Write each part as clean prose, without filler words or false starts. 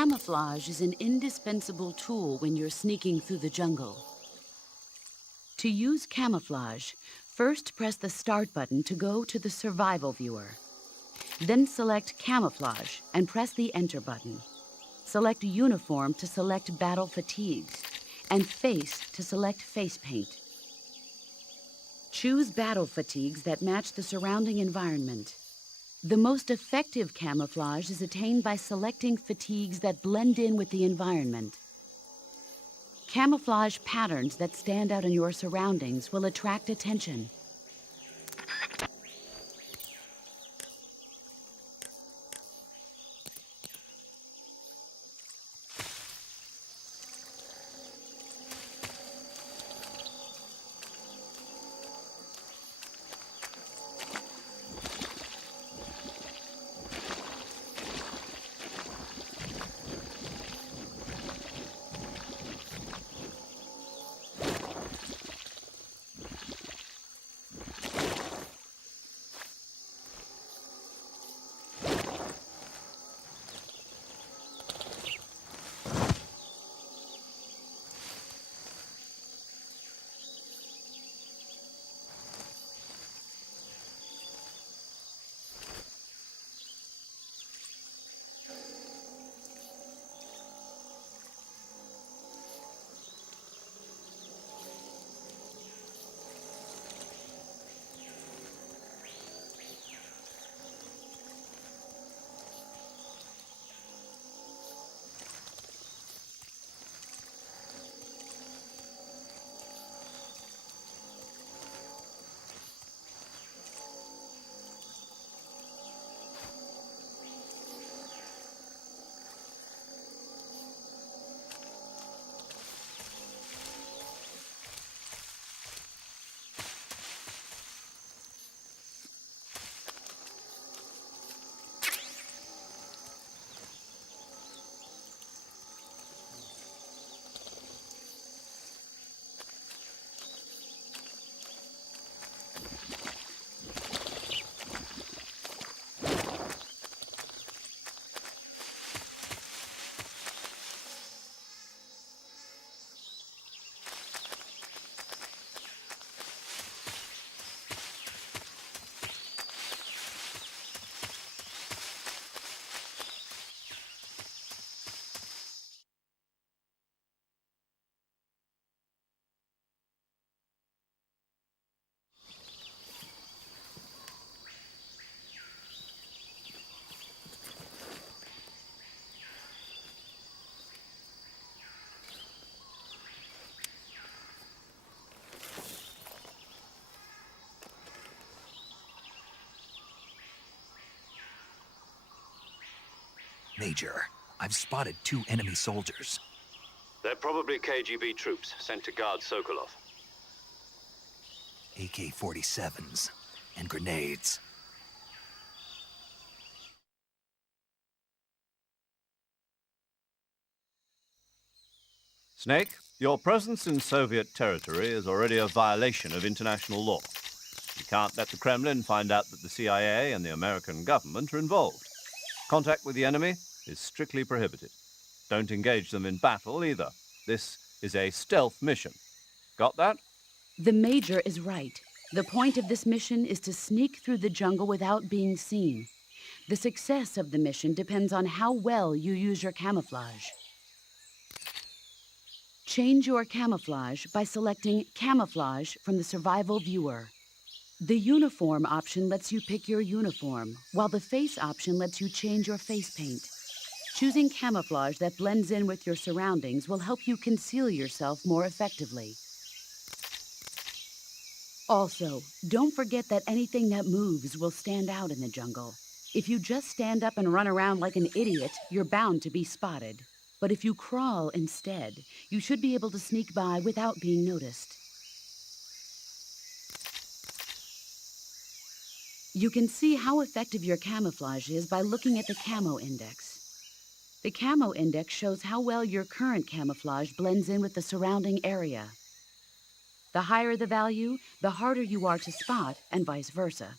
Camouflage is an indispensable tool when you're sneaking through the jungle. To use camouflage, first press the Start button to go to the Survival viewer. Then select Camouflage and press the Enter button. Select Uniform to select Battle Fatigues, and Face to select Face Paint. Choose battle fatigues that match the surrounding environment. The most effective camouflage is attained by selecting fatigues that blend in with the environment. Camouflage patterns that stand out in your surroundings will attract attention. Major, I've spotted 2 enemy soldiers. They're probably KGB troops sent to guard Sokolov. AK-47s and grenades. Snake, your presence in Soviet territory is already a violation of international law. You can't let the Kremlin find out that the CIA and the American government are involved. Contact with the enemy is strictly prohibited. Don't engage them in battle either. This is a stealth mission. Got that? The Major is right. The point of this mission is to sneak through the jungle without being seen. The success of the mission depends on how well you use your camouflage. Change your camouflage by selecting Camouflage from the Survival viewer. The Uniform option lets you pick your uniform, while the Face option lets you change your face paint. Choosing camouflage that blends in with your surroundings will help you conceal yourself more effectively. Also, don't forget that anything that moves will stand out in the jungle. If you just stand up and run around like an idiot, you're bound to be spotted. But if you crawl instead, you should be able to sneak by without being noticed. You can see how effective your camouflage is by looking at the Camo Index. The Camo Index shows how well your current camouflage blends in with the surrounding area. The higher the value, the harder you are to spot, and vice versa.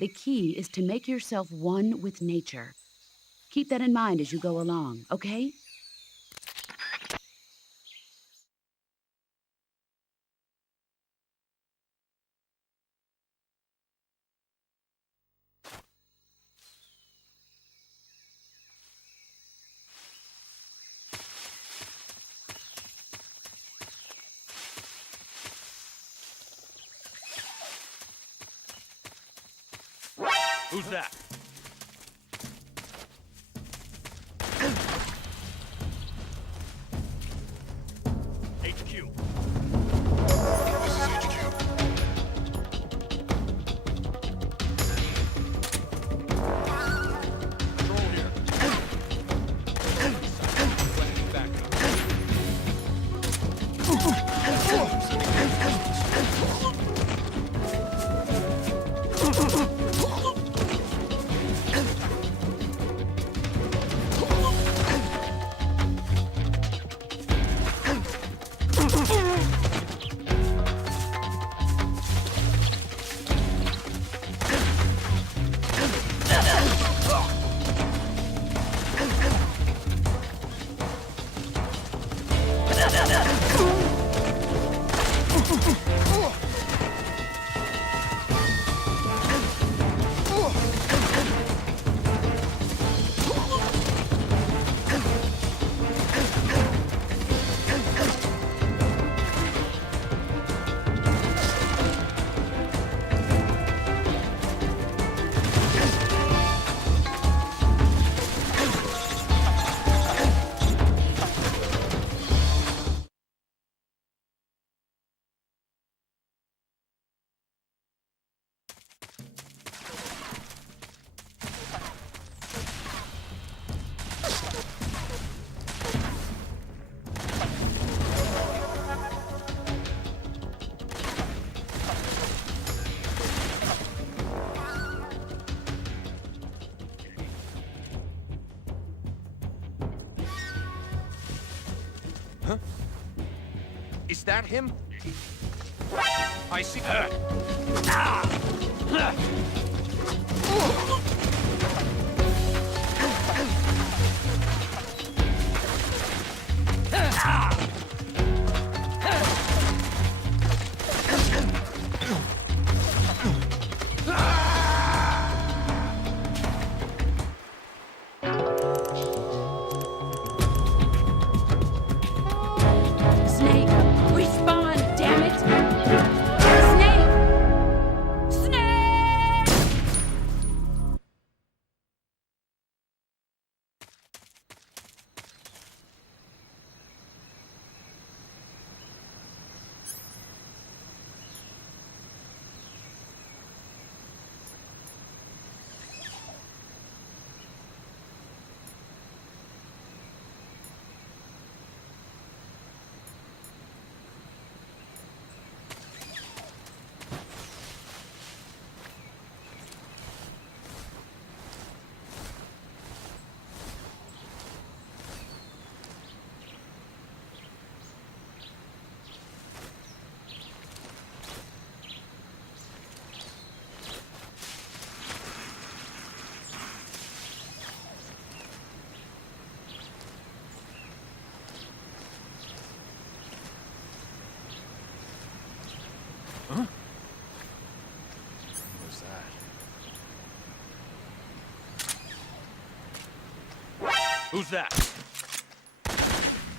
The key is to make yourself one with nature. Keep that in mind as you go along, okay? Who's that? HQ. This is HQ. Control here. Requesting backup. Is that him? I see. Snake, respawn, damn it! Snake! Snake! What's that? Who's that?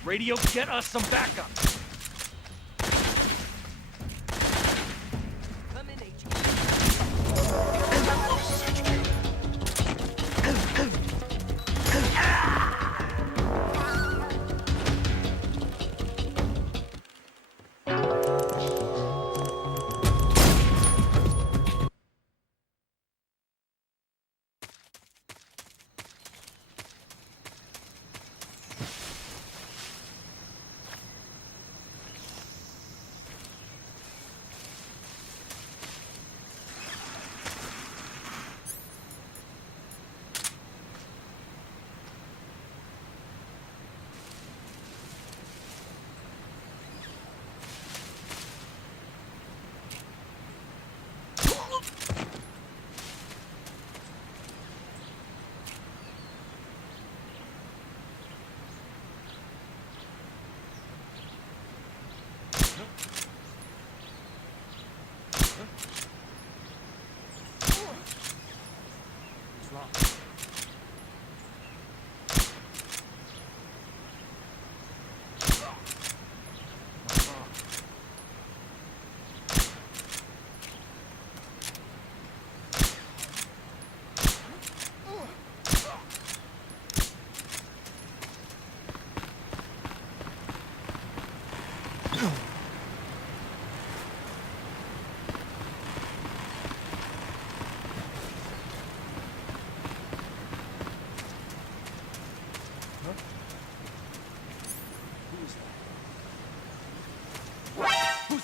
Radio, get us some backup. This is HQ.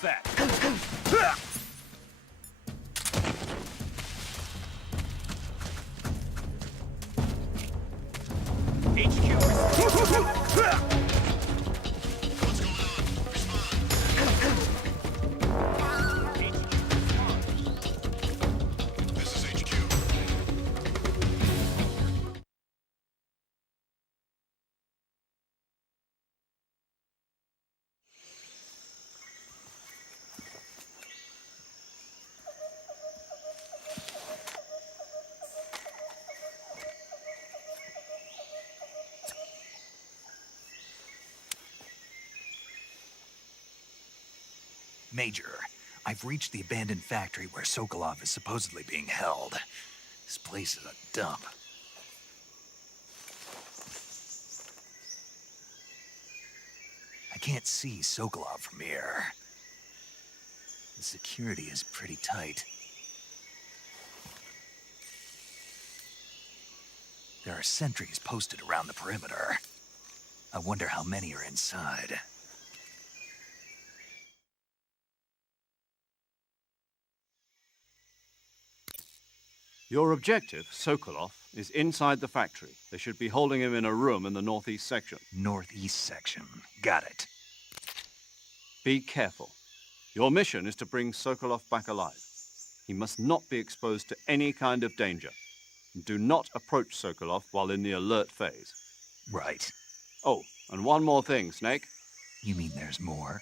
that? Major, I've reached the abandoned factory where Sokolov is supposedly being held. This place is a dump. I can't see Sokolov from here. The security is pretty tight. There are sentries posted around the perimeter. I wonder how many are inside. Your objective, Sokolov, is inside the factory. They should be holding him in a room in the northeast section. Northeast section. Got it. Be careful. Your mission is to bring Sokolov back alive. He must not be exposed to any kind of danger. Do not approach Sokolov while in the alert phase. Right. Oh, and one more thing, Snake. You mean there's more?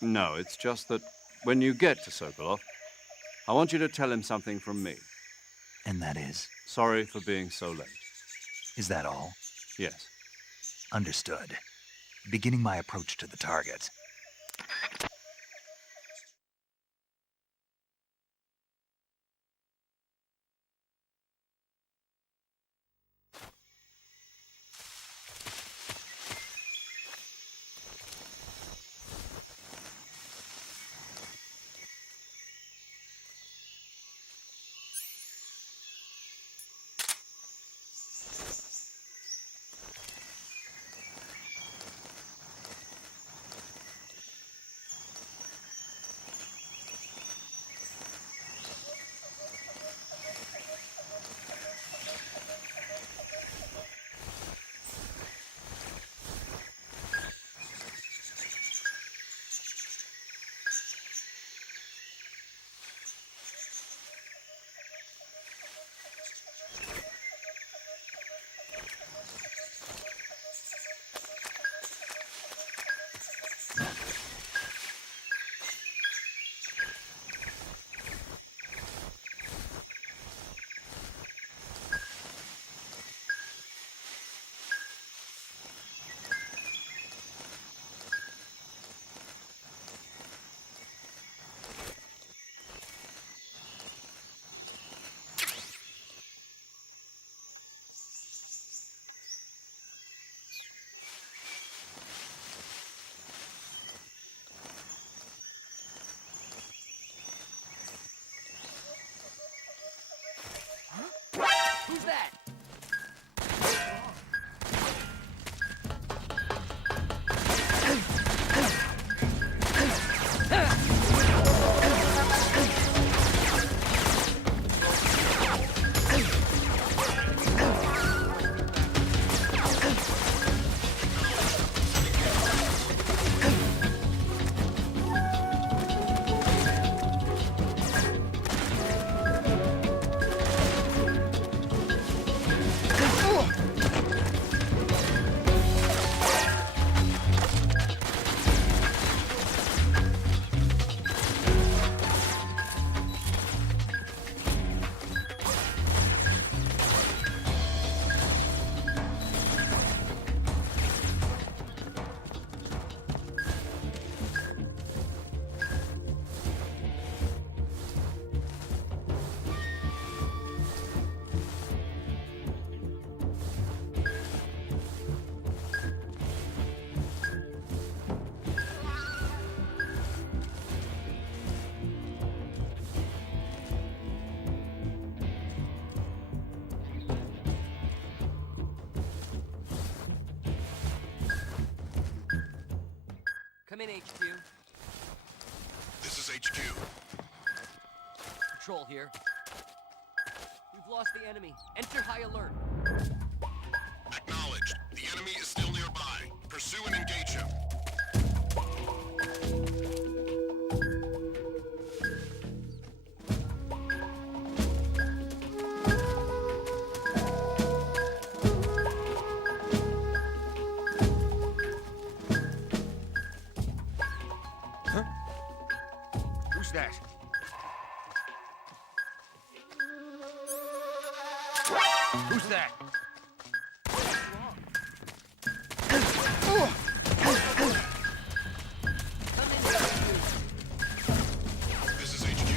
No, it's just that when you get to Sokolov, I want you to tell him something from me. And that is? Sorry for being so late. Is that all? Yes. Understood. Beginning my approach to the target. Who's that? Come in, HQ. This is HQ. Patrol here. We've lost the enemy. Enter high alert. Acknowledged. The enemy is still nearby. Pursue and engage him. Who's that? Who's that? This is HQ.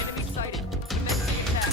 Enemy sighted. Commence the attack.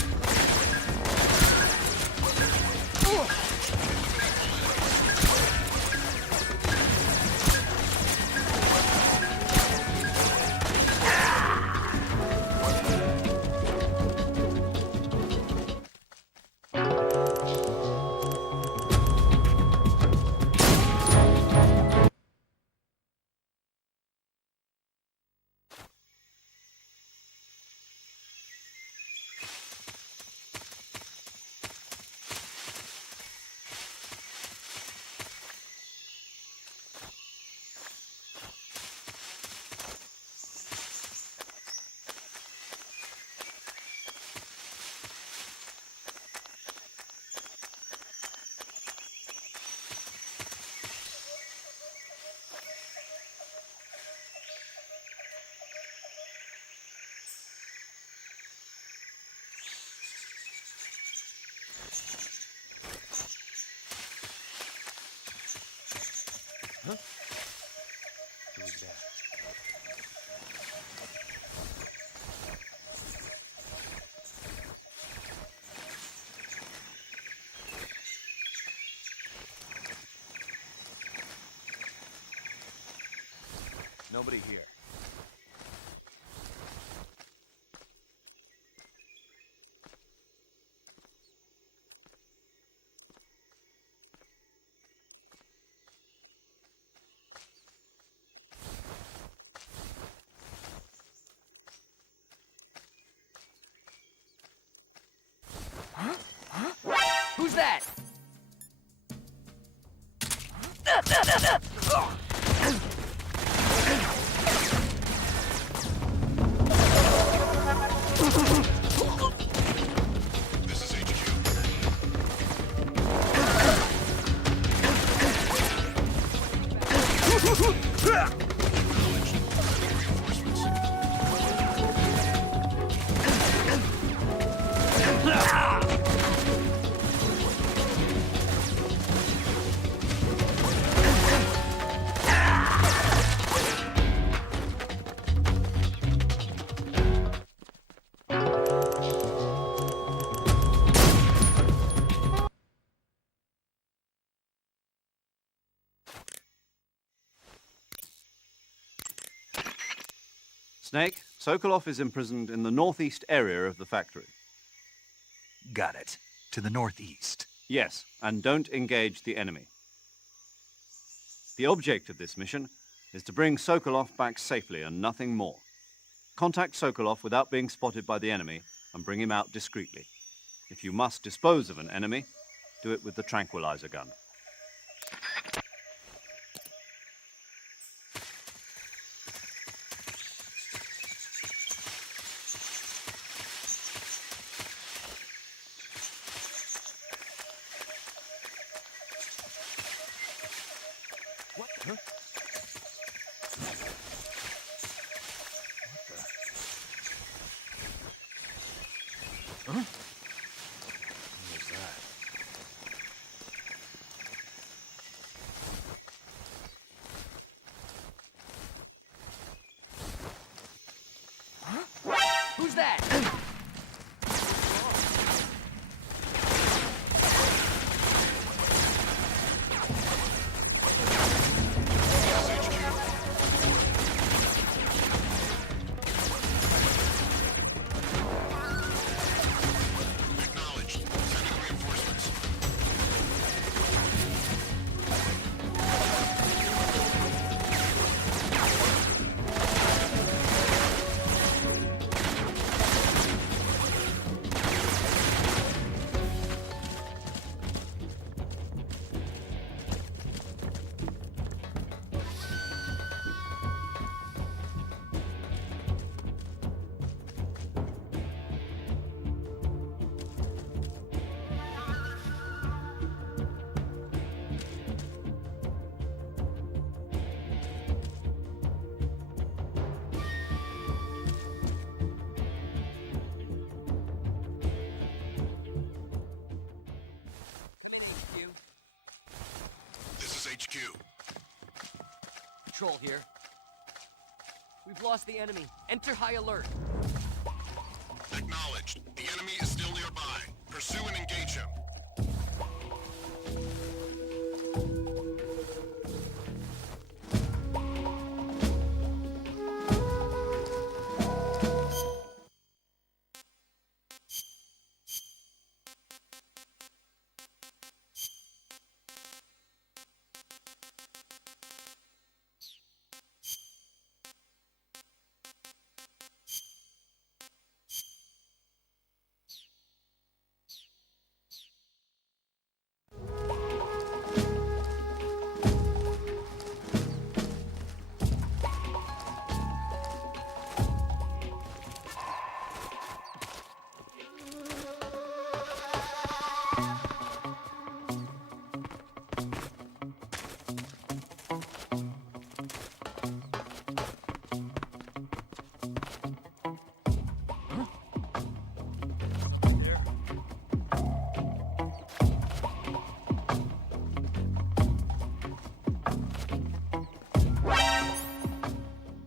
Who's that? Nobody here. Who's that? This is HQ. Acknowledged. Sending reinforcements. Snake, Sokolov is imprisoned in the northeast area of the factory. Got it. To the northeast. Yes, and don't engage the enemy. The object of this mission is to bring Sokolov back safely and nothing more. Contact Sokolov without being spotted by the enemy and bring him out discreetly. If you must dispose of an enemy, do it with the tranquilizer gun. What? Huh? What the? Huh? What was that? Who's that? HQ. Patrol here. We've lost the enemy. Enter high alert. Acknowledged. The enemy is still nearby. Pursue and engage him.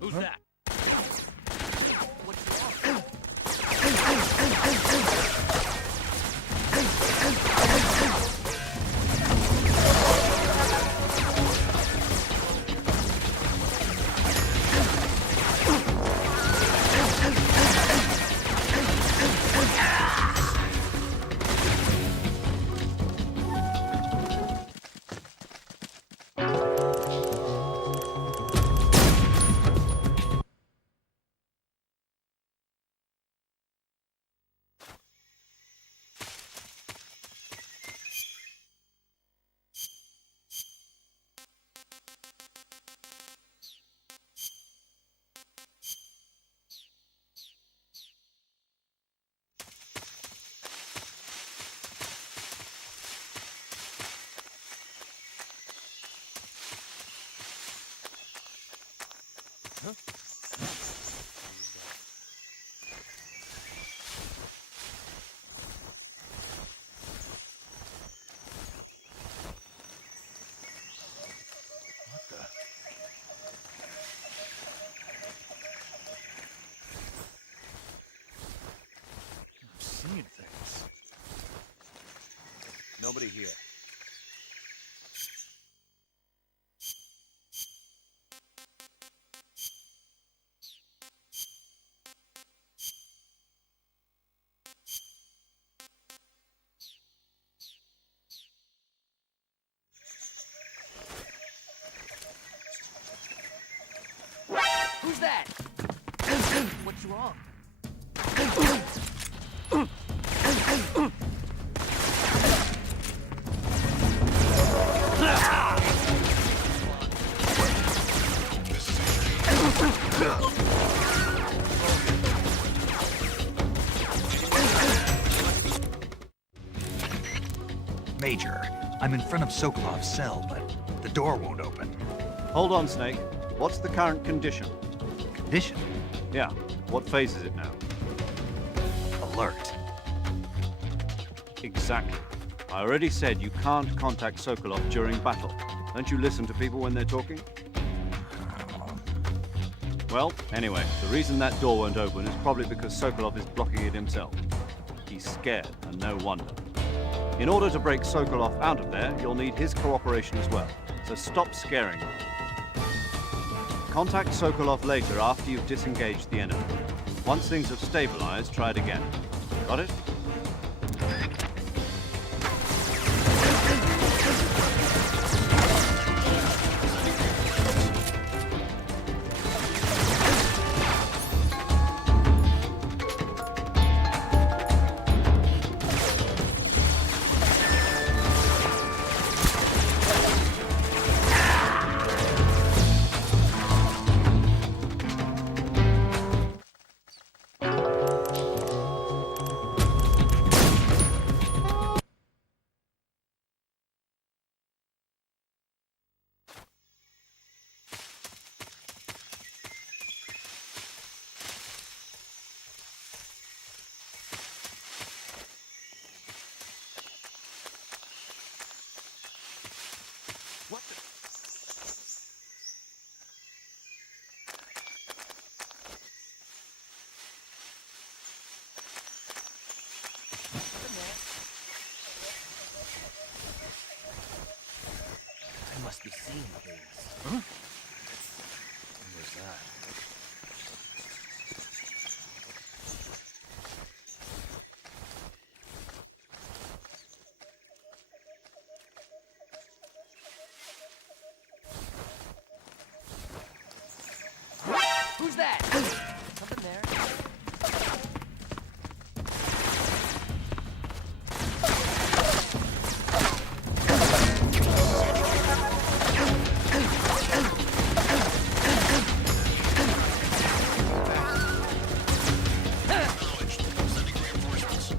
Who's that? What's wrong? I'm seeing things. Nobody here. Who's that? What's wrong? This is HQ. Major, I'm in front of Sokolov's cell, but the door won't open. Hold on, Snake. What's the current condition? Condition? Yeah. What phase is it now? Alert. Exactly. I already said you can't contact Sokolov during battle. Don't you listen to people when they're talking? Well, anyway, the reason that door won't open is probably because Sokolov is blocking it himself. He's scared, and no wonder. In order to break Sokolov out of there, you'll need his cooperation as well. So stop scaring him. Contact Sokolov later after you've disengaged the enemy. Once things have stabilized, try it again. Got it? must be seeing things. Huh? What was that? Who's that? Something there? Acknowledged. Sending reinforcements.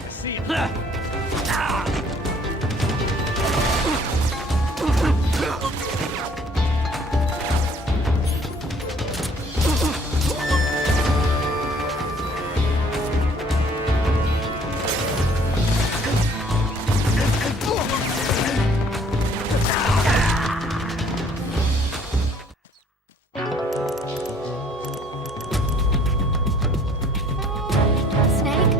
I see him. Snake?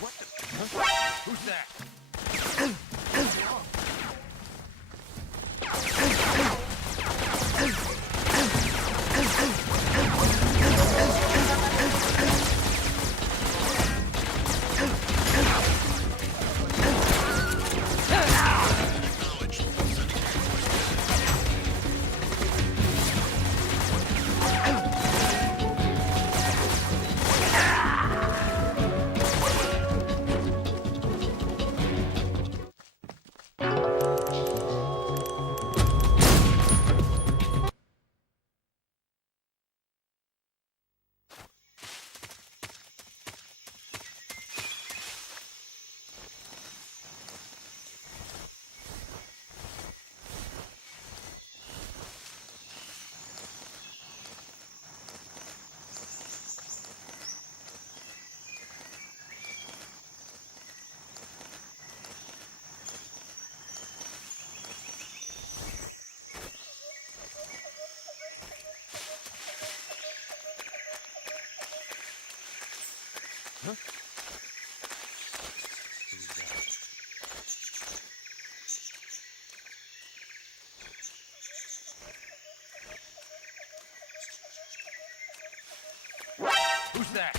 What the? Huh? Who's that? Acknowledged. Sending reinforcements. Who's that?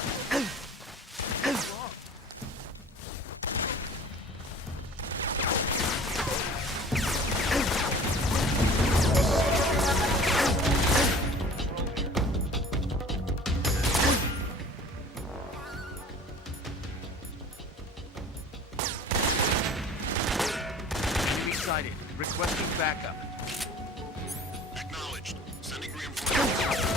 Enemy sighted. Requesting backup. Acknowledged. Sending reinforcements.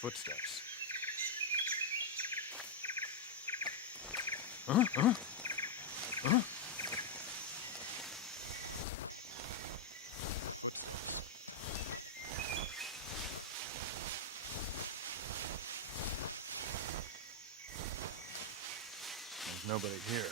Footsteps. There's nobody here.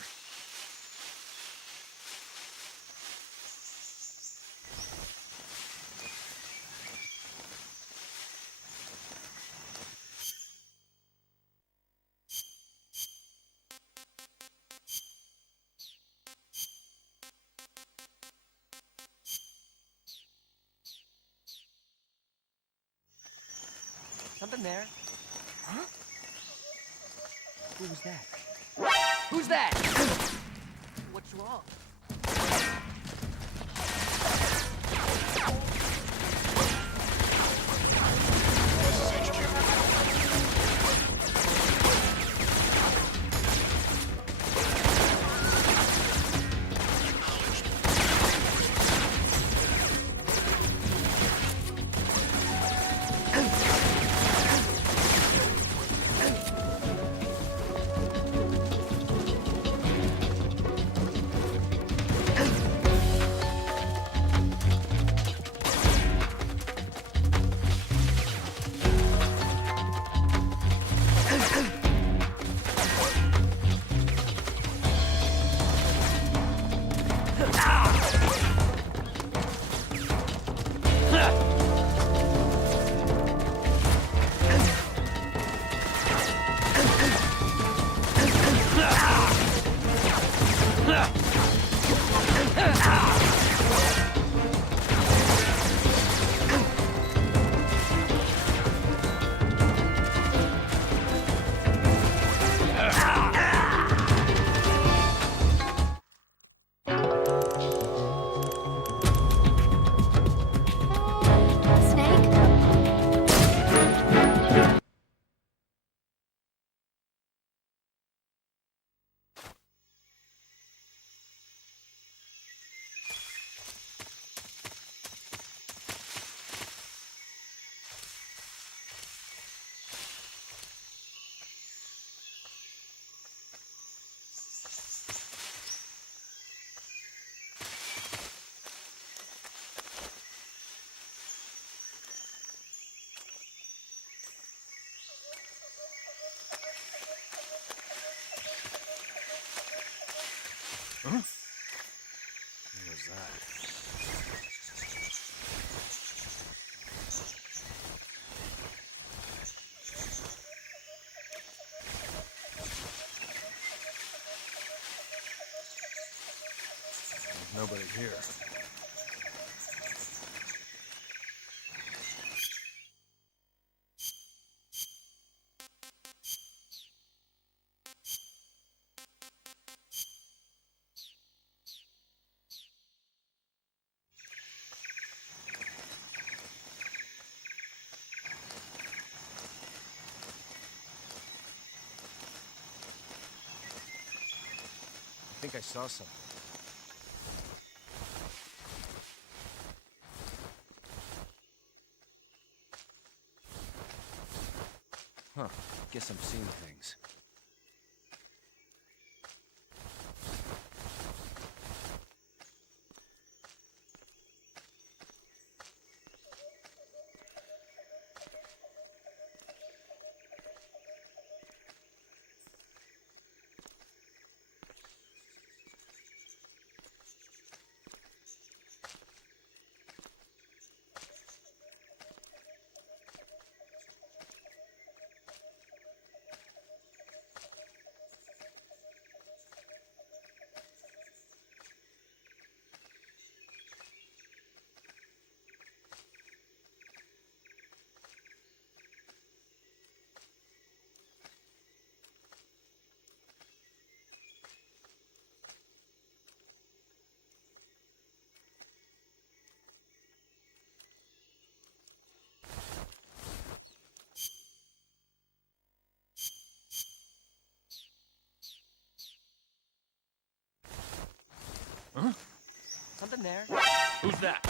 Something there. Huh? Who was that? Who's that? What's wrong? This is HQ. Huh? What was that? There's nobody here. I think I saw something. Huh. Guess I'm seeing things. Huh? Something there. Who's that?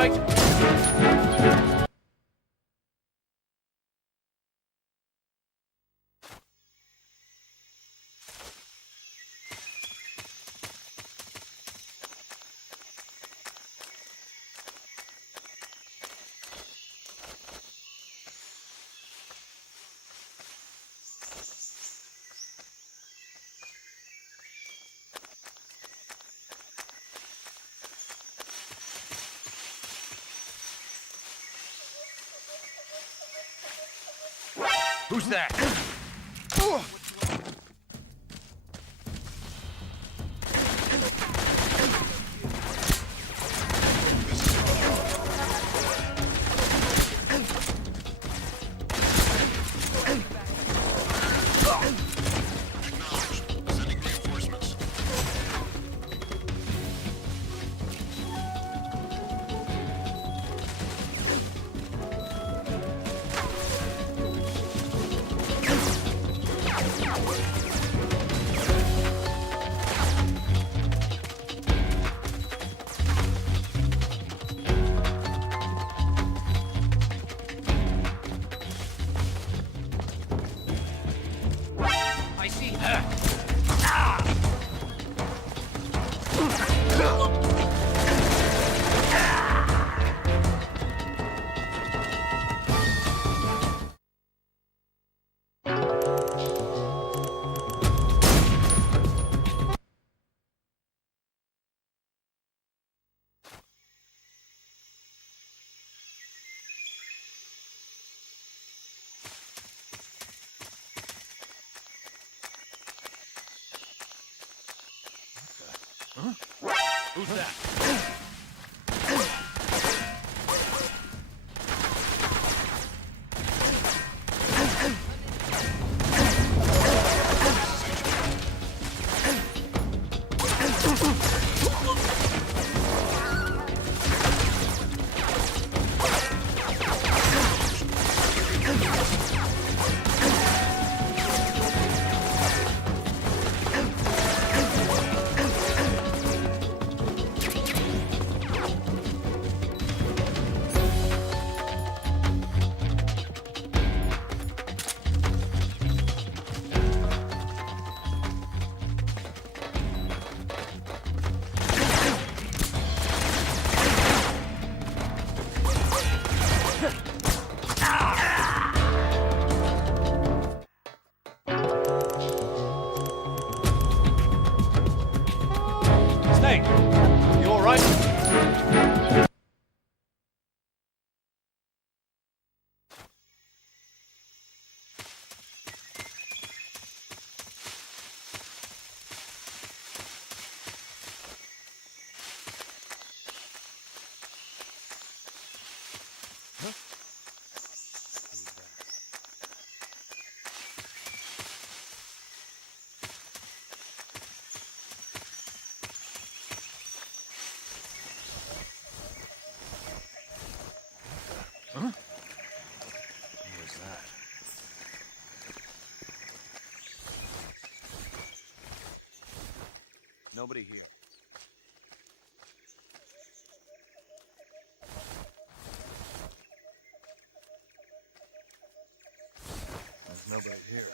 right? Who's that? Acknowledged. Sending reinforcements. I see. Who's that? Snake, you all right? Who was that? Nobody here. There's nobody here.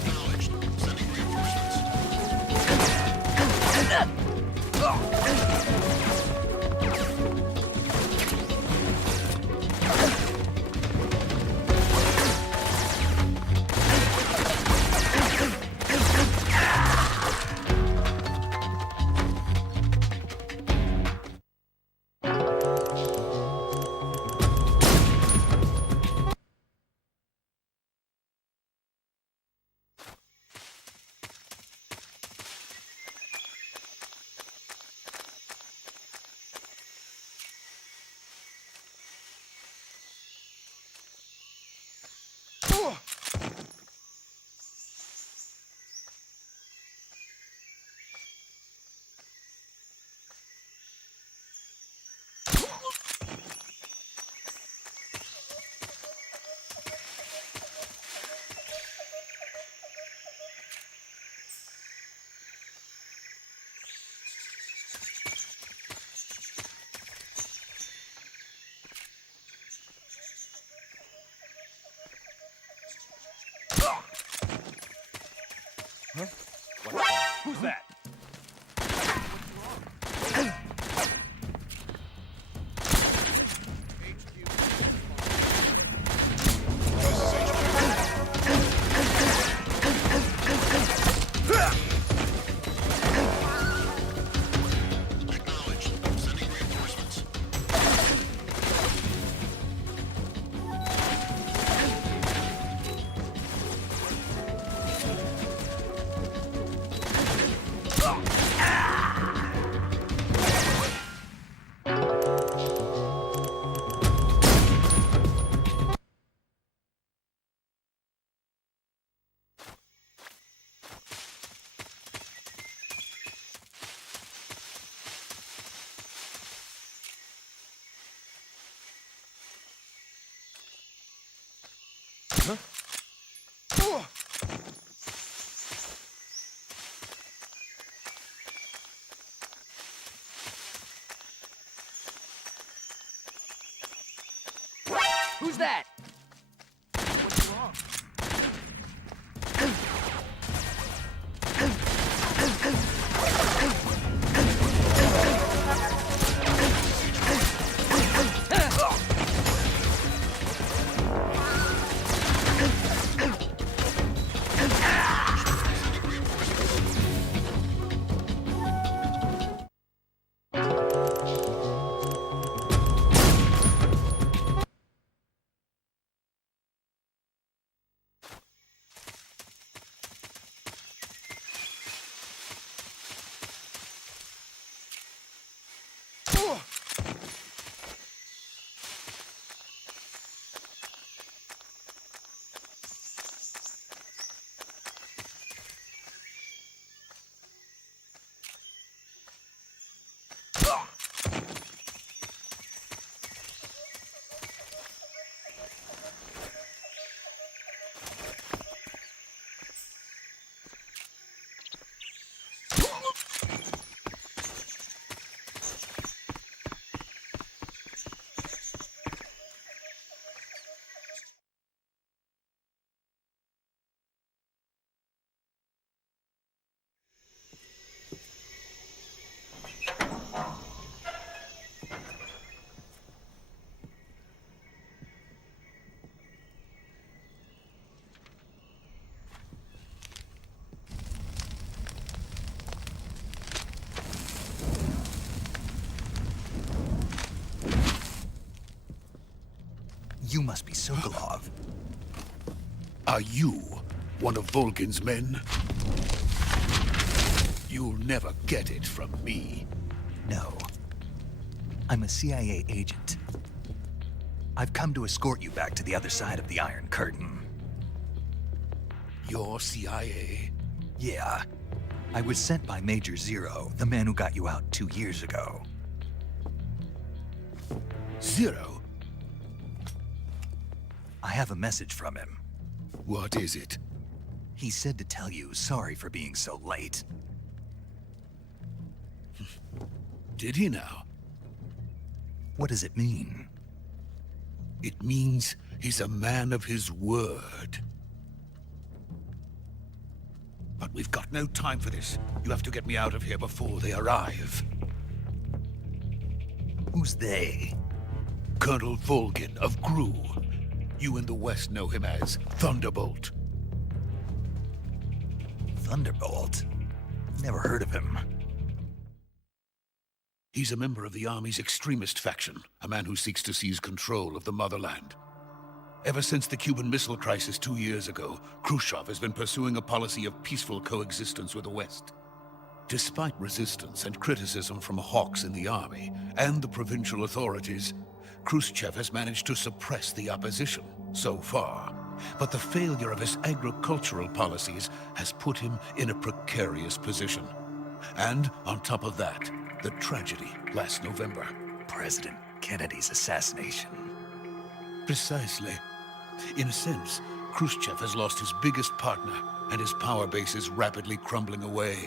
Acknowledged. Sending reinforcements. Who's that? What's wrong? You must be Sokolov. Are you one of Volgin's men? You'll never get it from me. No. I'm a CIA agent. I've come to escort you back to the other side of the Iron Curtain. You're CIA? Yeah. I was sent by Major Zero, the man who got you out 2 years ago. Zero? I have a message from him. What is it? He said to tell you sorry for being so late. Did he now? What does it mean? It means he's a man of his word. But we've got no time for this. You have to get me out of here before they arrive. Who's they? Colonel Volgin of GRU. You in the West know him as Thunderbolt. Thunderbolt? Never heard of him. He's a member of the Army's extremist faction, a man who seeks to seize control of the motherland. Ever since the Cuban Missile Crisis 2 years ago, Khrushchev has been pursuing a policy of peaceful coexistence with the West. Despite resistance and criticism from hawks in the Army and the provincial authorities, Khrushchev has managed to suppress the opposition so far. But the failure of his agricultural policies has put him in a precarious position. And on top of that, the tragedy last November. President Kennedy's assassination. Precisely. In a sense, Khrushchev has lost his biggest partner, and his power base is rapidly crumbling away.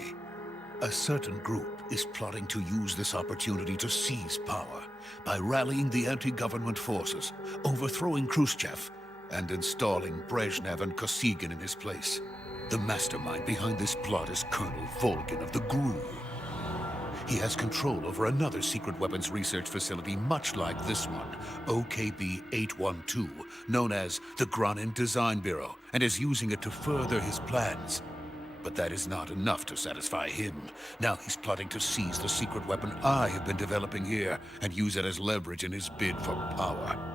A certain group is plotting to use this opportunity to seize power by rallying the anti-government forces, overthrowing Khrushchev, and installing Brezhnev and Kosygin in his place. The mastermind behind this plot is Colonel Volgin of the GRU. He has control over another secret weapons research facility much like this one, OKB-812, known as the Granin Design Bureau, and is using it to further his plans. But that is not enough to satisfy him. Now he's plotting to seize the secret weapon I have been developing here and use it as leverage in his bid for power.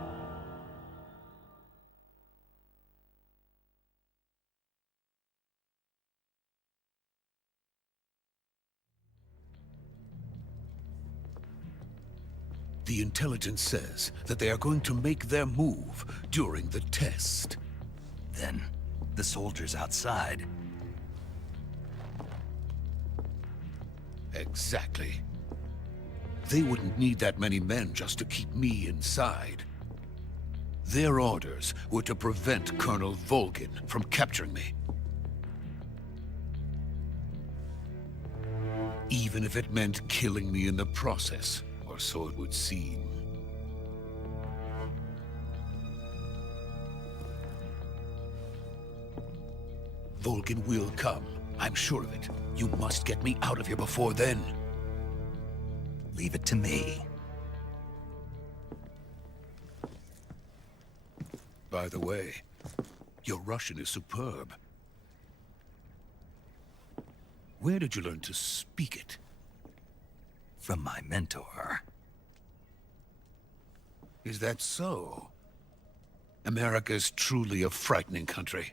The intelligence says that they are going to make their move during the test. Then, the soldiers outside. Exactly. They wouldn't need that many men just to keep me inside. Their orders were to prevent Colonel Volgin from capturing me. Even if it meant killing me in the process, or so it would seem. Volgin will come. I'm sure of it. You must get me out of here before then. Leave it to me. By the way, your Russian is superb. Where did you learn to speak it? From my mentor. Is that so? America's truly a frightening country.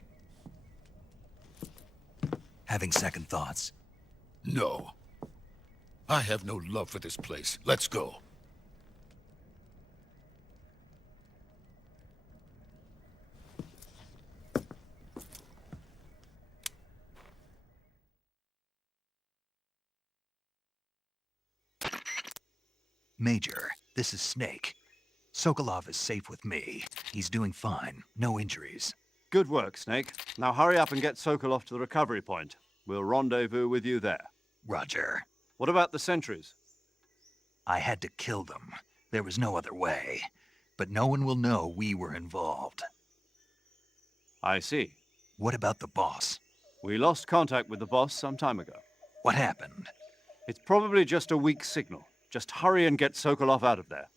Having second thoughts? No. I have no love for this place. Let's go. Major, this is Snake. Sokolov is safe with me. He's doing fine. No injuries. Good work, Snake. Now hurry up and get Sokolov to the recovery point. We'll rendezvous with you there. Roger. What about the sentries? I had to kill them. There was no other way. But no one will know we were involved. I see. What about the boss? We lost contact with the boss some time ago. What happened? It's probably just a weak signal. Just hurry and get Sokolov out of there.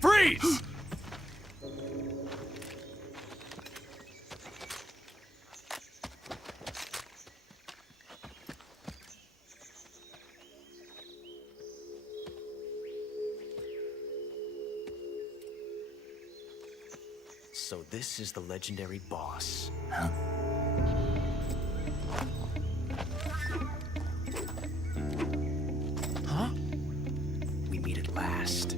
Freeze! So this is the legendary boss. Huh? Huh? We meet at last.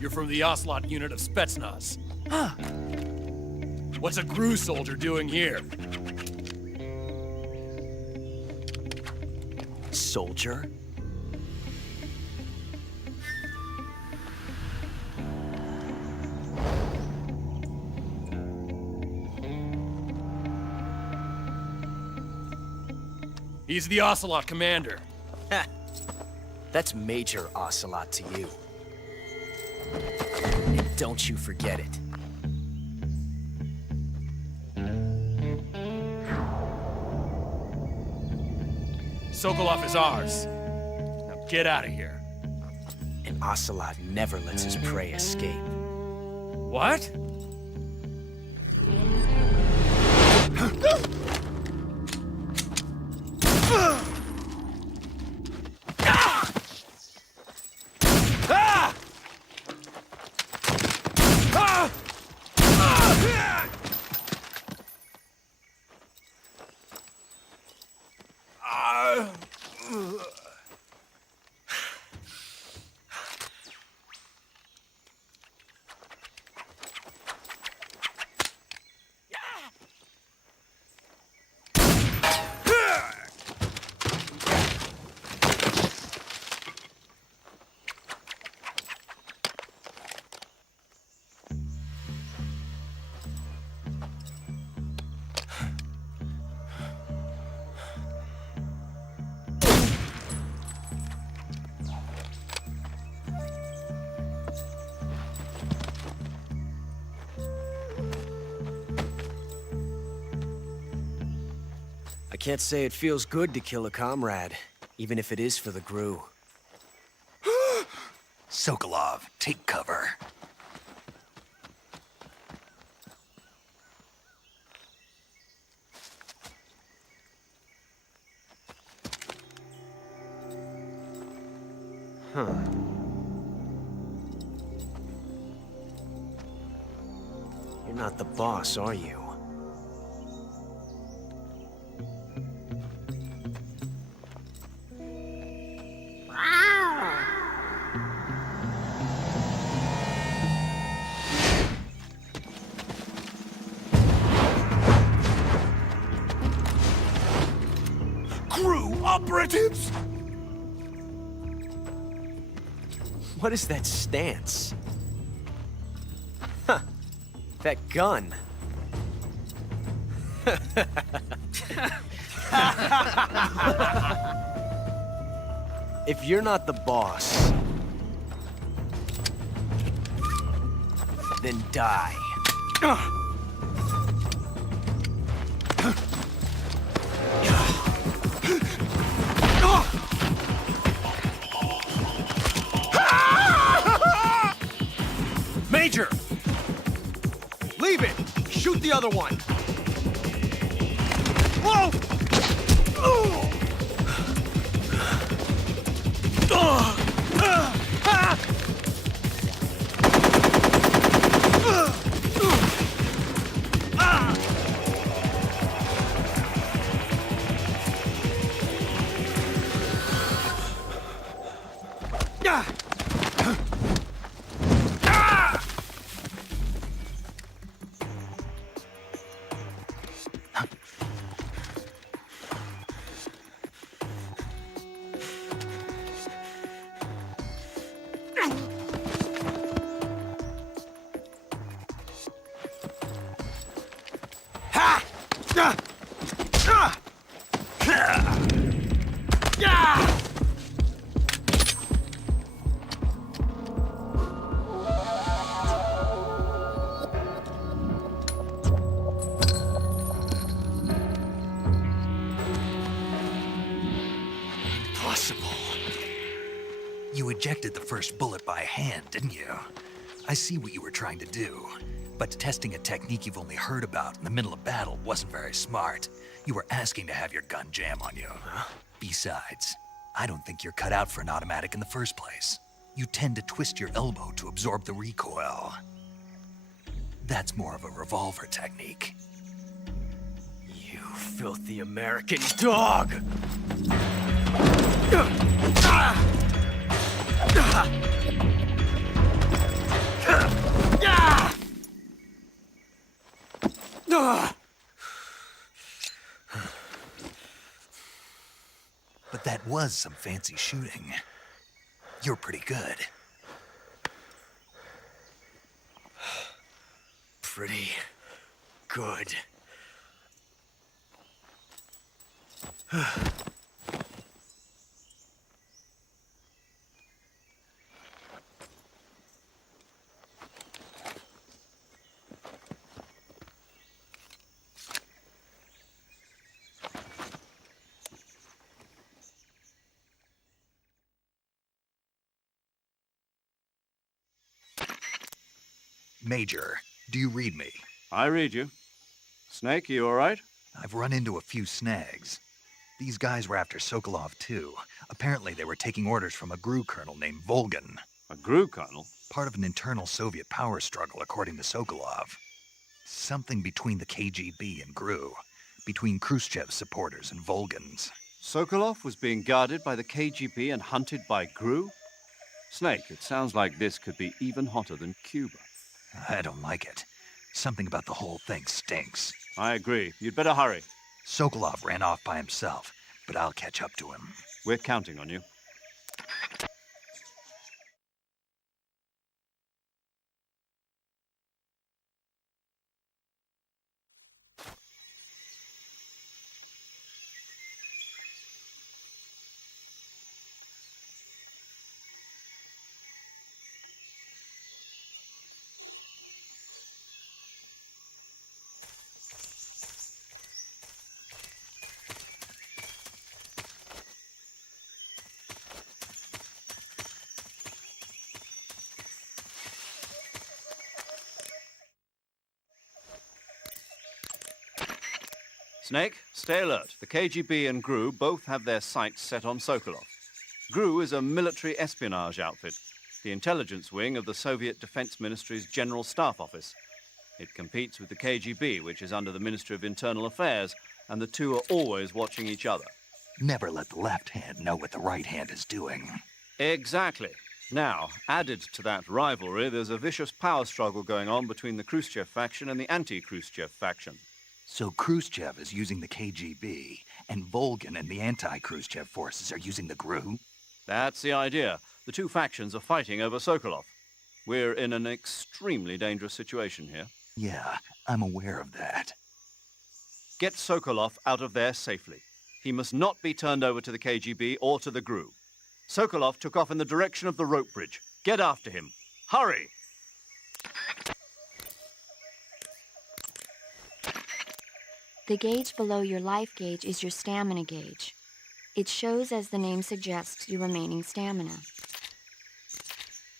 You're from the Ocelot unit of Spetsnaz. Huh. What's a GRU soldier doing here? Soldier? He's the Ocelot commander. Ha! That's Major Ocelot to you. And don't you forget it. Sokolov is ours. Now get out of here. And Ocelot never lets his prey escape. What? Can't say it feels good to kill a comrade, even if it is for the GRU. Sokolov, take cover. Huh. You're not the boss, are you? GRU operatives! What is that stance? Huh. That gun. If you're not the boss, then die. Major! Leave it! Shoot the other one! Whoa! Impossible. You ejected the first bullet by hand, didn't you? I see what you were trying to do. But testing a technique you've only heard about in the middle of battle wasn't very smart. You were asking to have your gun jam on you. Besides, I don't think you're cut out for an automatic in the first place. You tend to twist your elbow to absorb the recoil. That's more of a revolver technique. You filthy American dog! But that was some fancy shooting. You're pretty good. Pretty good. Major, do you read me? I read you. Snake, you all right? I've run into a few snags. These guys were after Sokolov, too. Apparently, they were taking orders from a GRU colonel named Volgin. A GRU colonel? Part of an internal Soviet power struggle, according to Sokolov. Something between the KGB and GRU. Between Khrushchev's supporters and Volgin's. Sokolov was being guarded by the KGB and hunted by GRU? Snake, it sounds like this could be even hotter than Cuba. I don't like it. Something about the whole thing stinks. I agree. You'd better hurry. Sokolov ran off by himself, but I'll catch up to him. We're counting on you. Snake, stay alert. The KGB and GRU both have their sights set on Sokolov. GRU is a military espionage outfit, the intelligence wing of the Soviet Defense Ministry's General Staff Office. It competes with the KGB, which is under the Ministry of Internal Affairs, and the two are always watching each other. Never let the left hand know what the right hand is doing. Exactly. Now, added to that rivalry, there's a vicious power struggle going on between the Khrushchev faction and the anti-Khrushchev faction. So Khrushchev is using the KGB, and Volgin and the anti-Khrushchev forces are using the GRU? That's the idea. The two factions are fighting over Sokolov. We're in an extremely dangerous situation here. Yeah, I'm aware of that. Get Sokolov out of there safely. He must not be turned over to the KGB or to the GRU. Sokolov took off in the direction of the rope bridge. Get after him. Hurry! The gauge below your life gauge is your stamina gauge. It shows, as the name suggests, your remaining stamina.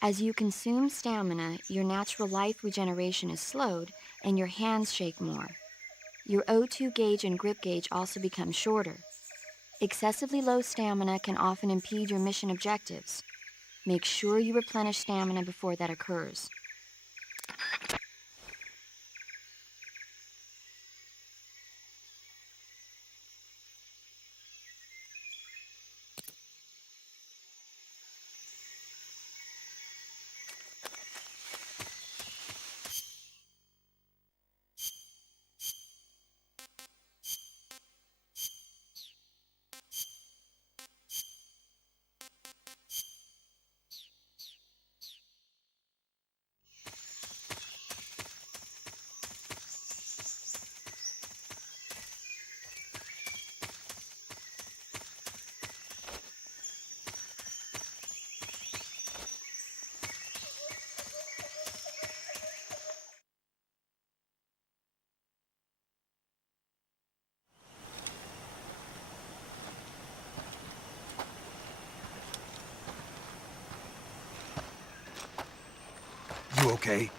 As you consume stamina, your natural life regeneration is slowed and your hands shake more. Your O2 gauge and grip gauge also become shorter. Excessively low stamina can often impede your mission objectives. Make sure you replenish stamina before that occurs. You okay?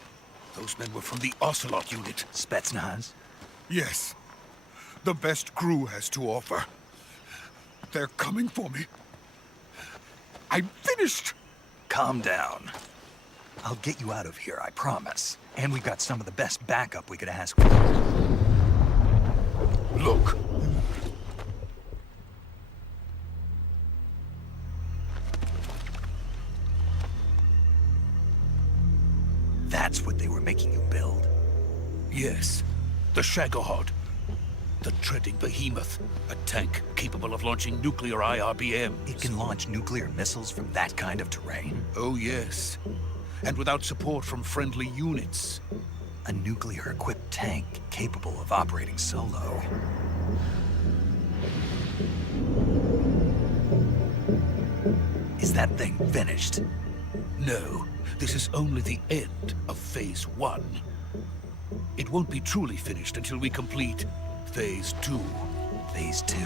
Those men were from the Ocelot unit. Spetsnaz? Yes. The best GRU has to offer. They're coming for me. I'm finished! Calm down. I'll get you out of here, I promise. And we've got some of the best backup we could ask for. Look. That's what they were making you build? Yes. The Shagohod. The treading behemoth. A tank capable of launching nuclear IRBMs. It can launch nuclear missiles from that kind of terrain? Oh, yes. And without support from friendly units. A nuclear-equipped tank capable of operating solo. Is that thing finished? No. This is only the end of Phase 1. It won't be truly finished until we complete Phase 2. Phase 2?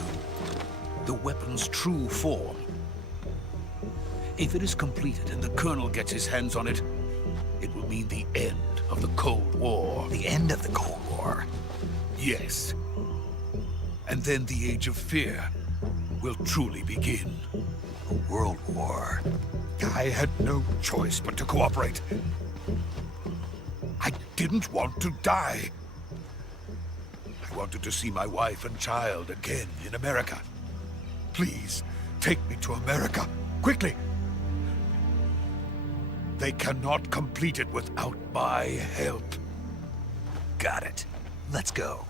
The weapon's true form. If it is completed and the Colonel gets his hands on it, it will mean the end of the Cold War. The end of the Cold War? Yes. And then the Age of Fear will truly begin. A world war. I had no choice but to cooperate. I didn't want to die. I wanted to see my wife and child again in America. Please, take me to America, quickly. They cannot complete it without my help. Got it. Let's go.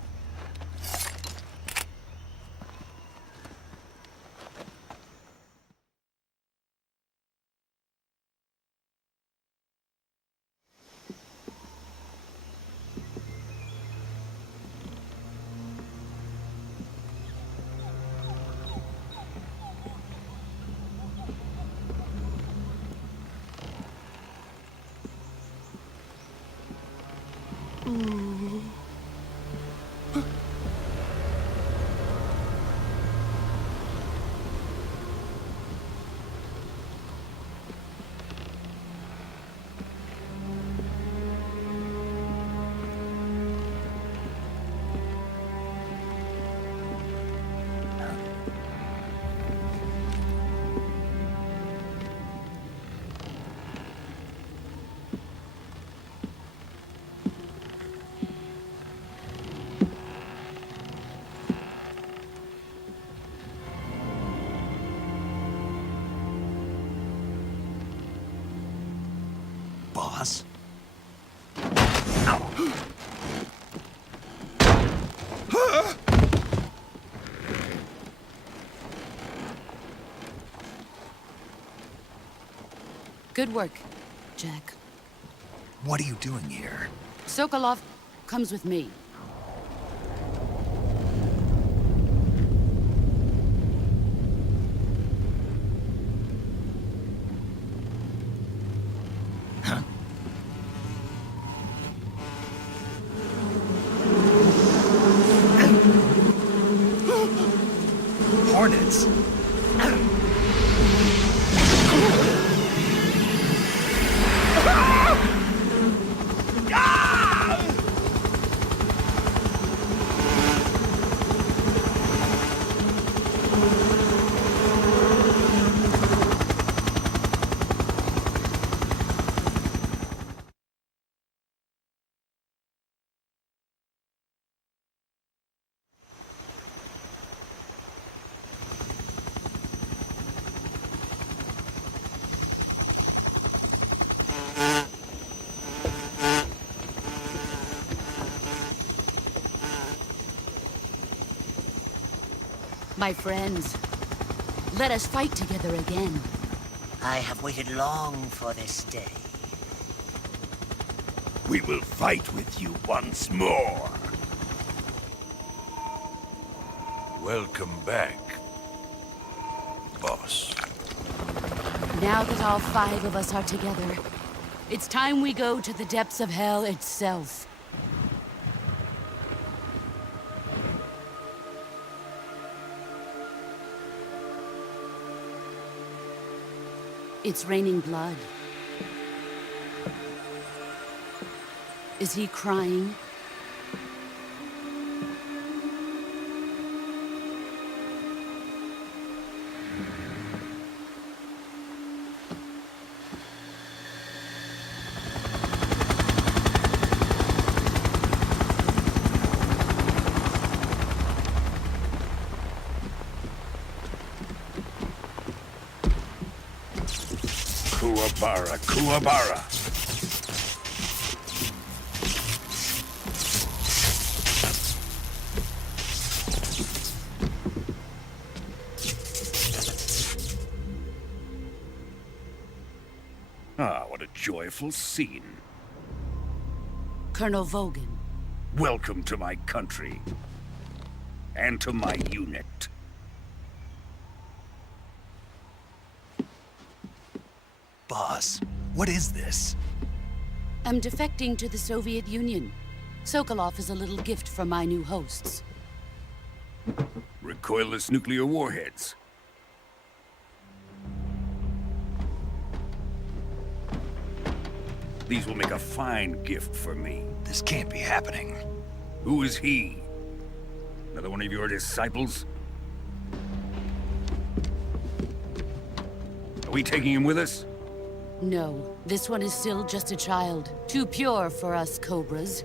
boss. Good work, Jack. What are you doing here? Sokolov comes with me. Hornets? My friends, let us fight together again. I have waited long for this day. We will fight with you once more. Welcome back, boss. Now that all 5 of us are together, it's time we go to the depths of hell itself. It's raining blood. Is he crying? Kuwabara, Kuwabara. Ah, what a joyful scene. Colonel Vogan. Welcome to my country. And to my unit. Boss, what is this? I'm defecting to the Soviet Union. Sokolov is a little gift from my new hosts. Recoilless nuclear warheads. These will make a fine gift for me. This can't be happening. Who is he? Another one of your disciples? Are we taking him with us? No, this one is still just a child. Too pure for us Cobras.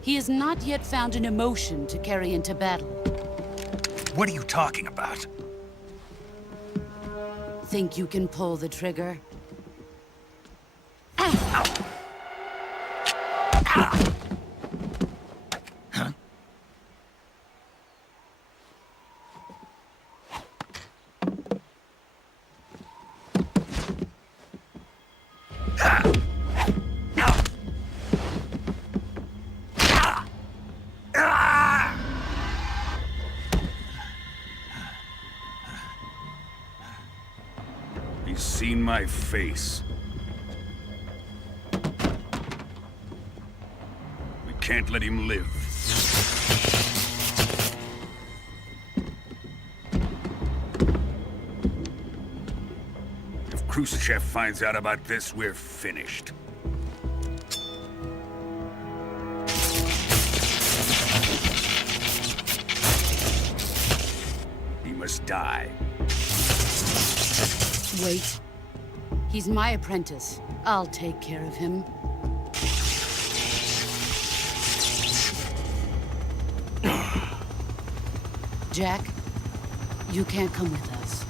He has not yet found an emotion to carry into battle. What are you talking about? Think you can pull the trigger? He's seen my face. We can't let him live. If Khrushchev finds out about this, we're finished. He must die. Wait. He's my apprentice. I'll take care of him. Jack, you can't come with us.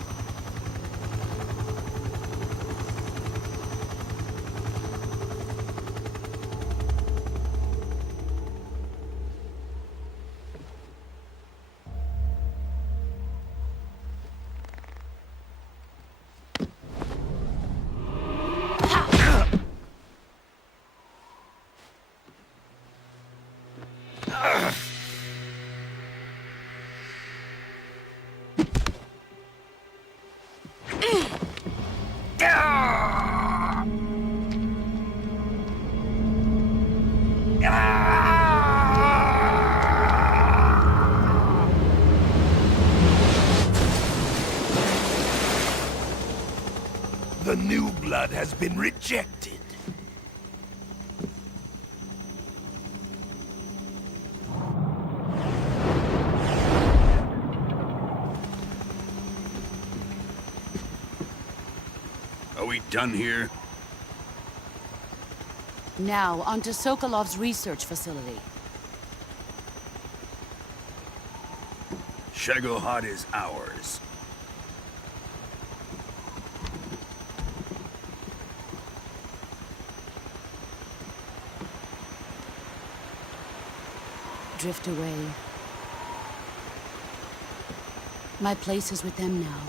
The new blood has been rejected. Are we done here? Now, onto Sokolov's research facility. Shagohod is ours. Drift away. My place is with them now.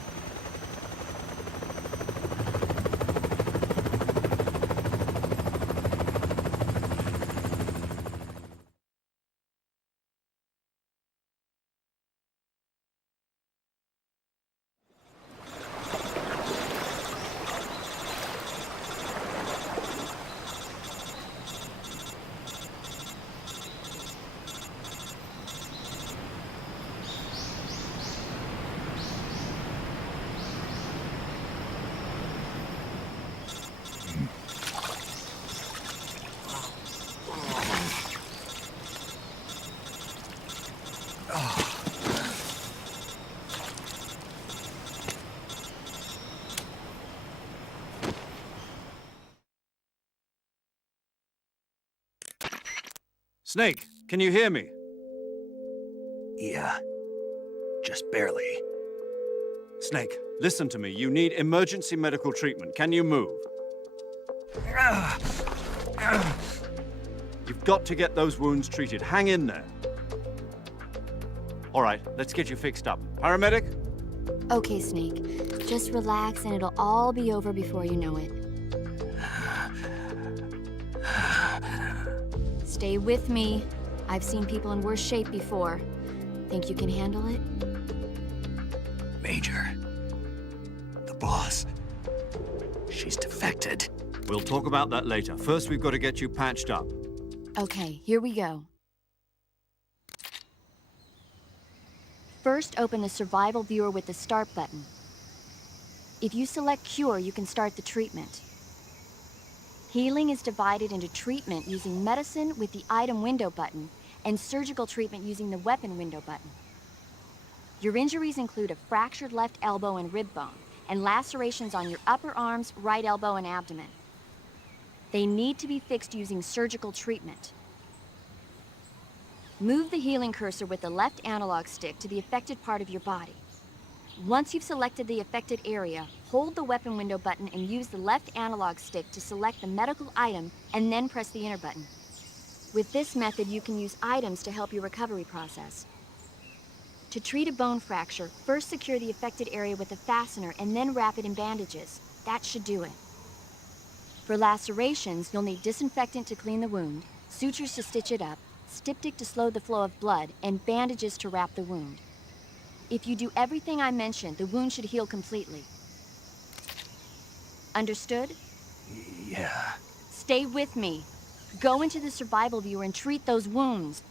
Snake, can you hear me? Yeah. Just barely. Snake, listen to me. You need emergency medical treatment. Can you move? You've got to get those wounds treated. Hang in there. All right, let's get you fixed up. Paramedic? Okay, Snake. Just relax and it'll all be over before you know it. Stay with me. I've seen people in worse shape before. Think you can handle it? Major. The boss. She's defected. We'll talk about that later. First, we've got to get you patched up. Okay, here we go. First, open the survival viewer with the start button. If you select cure, you can start the treatment. Healing is divided into treatment using medicine with the item window button and surgical treatment using the weapon window button. Your injuries include a fractured left elbow and rib bone and lacerations on your upper arms, right elbow, and abdomen. They need to be fixed using surgical treatment. Move the healing cursor with the left analog stick to the affected part of your body. Once you've selected the affected area, hold the weapon window button and use the left analog stick to select the medical item and then press the enter button. With this method, you can use items to help your recovery process. To treat a bone fracture, first secure the affected area with a fastener and then wrap it in bandages. That should do it. For lacerations, you'll need disinfectant to clean the wound, sutures to stitch it up, styptic to slow the flow of blood, and bandages to wrap the wound. If you do everything I mentioned, the wound should heal completely. Understood? Yeah. Stay with me. Go into the survival viewer and treat those wounds.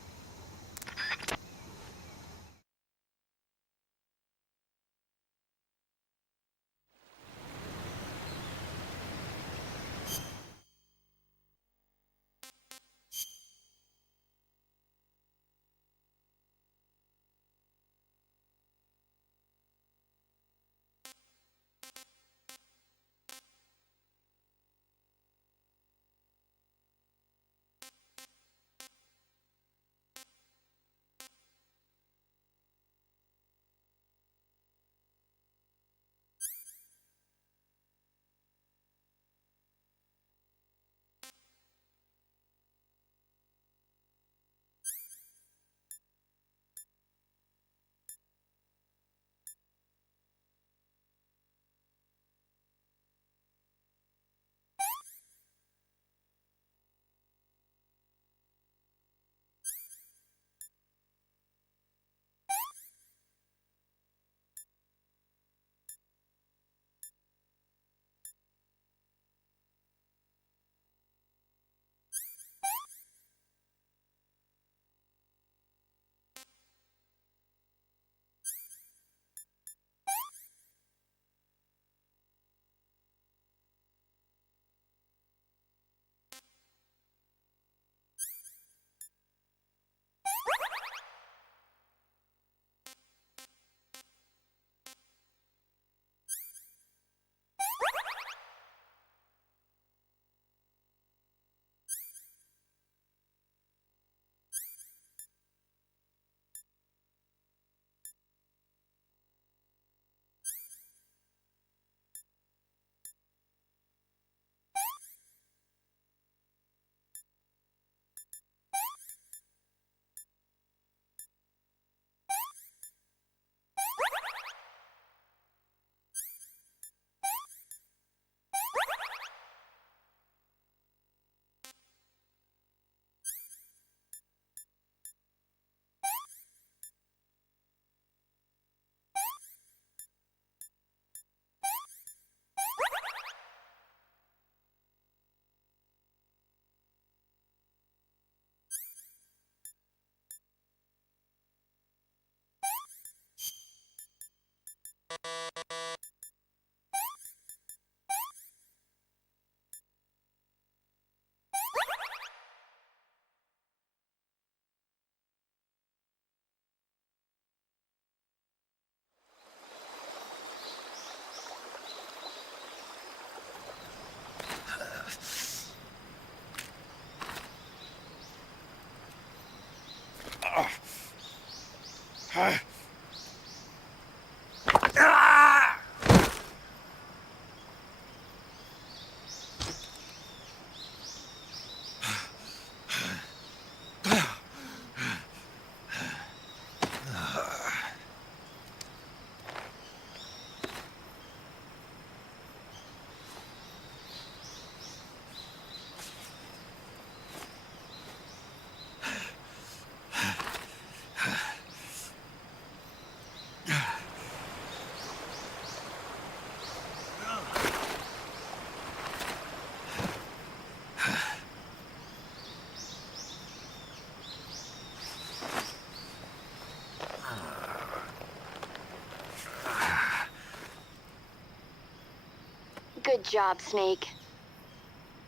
Good job, Snake.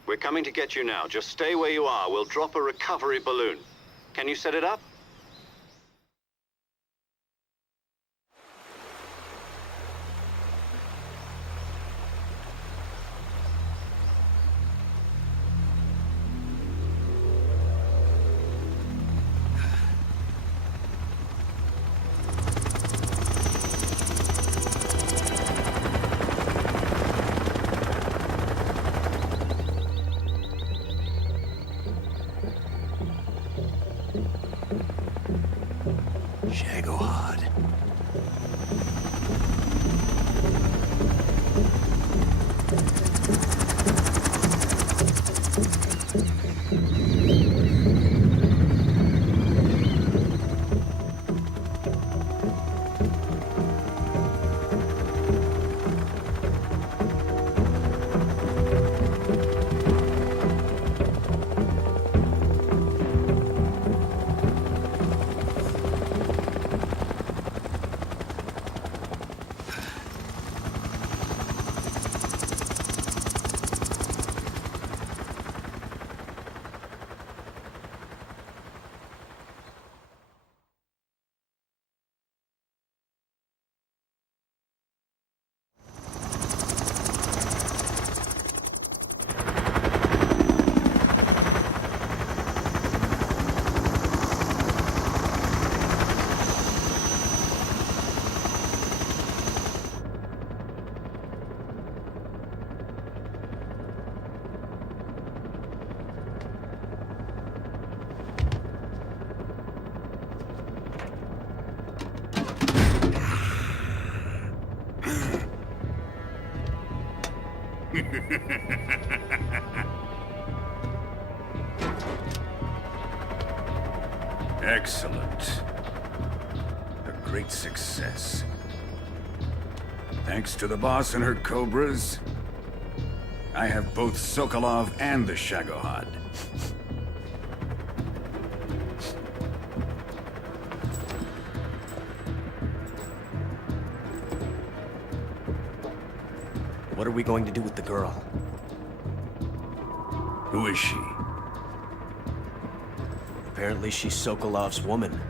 We're coming to get you now. Just stay where you are. We'll drop a recovery balloon. Can you set it up? Shagohod. Excellent. A great success. Thanks to the boss and her cobras, I have both Sokolov and the Shagohod. What are we going to do with the girl? Who is she? Apparently she's Sokolov's woman.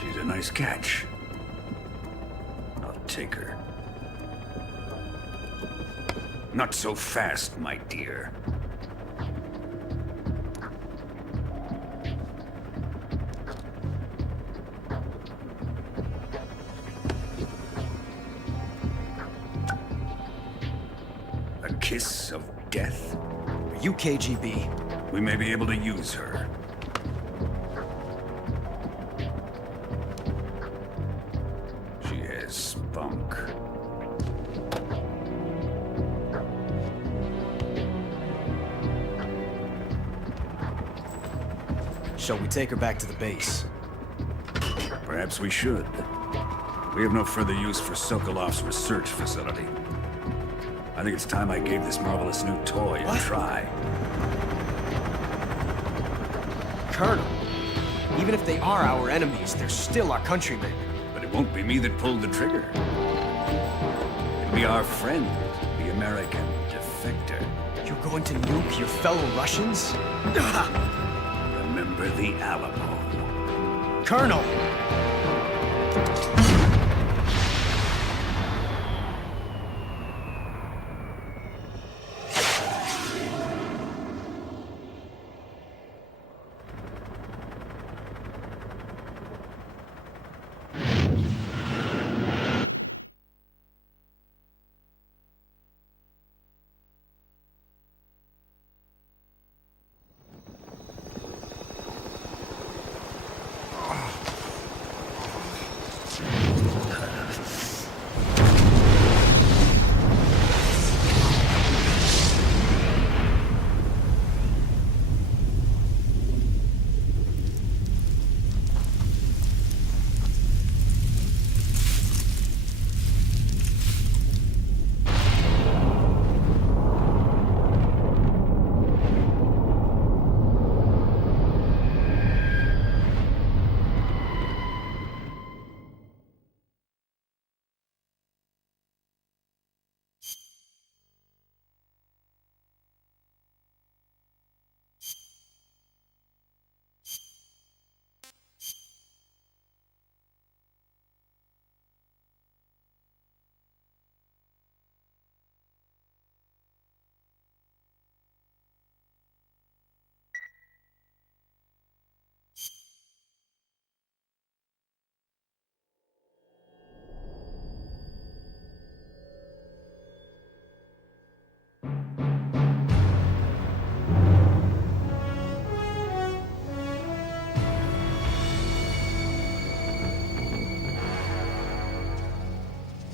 She's a nice catch. I'll take her. Not so fast, my dear. A kiss of death? Are you KGB? We may be able to use her. She has spunk. Shall we take her back to the base? Perhaps we should. We have no further use for Sokolov's research facility. I think it's time I gave this marvelous new toy a try. Colonel, even if they are our enemies, they're still our countrymen. But it won't be me that pulled the trigger. It'll be our friend, the American defector. You're going to nuke your fellow Russians? Remember the Alamo. Colonel!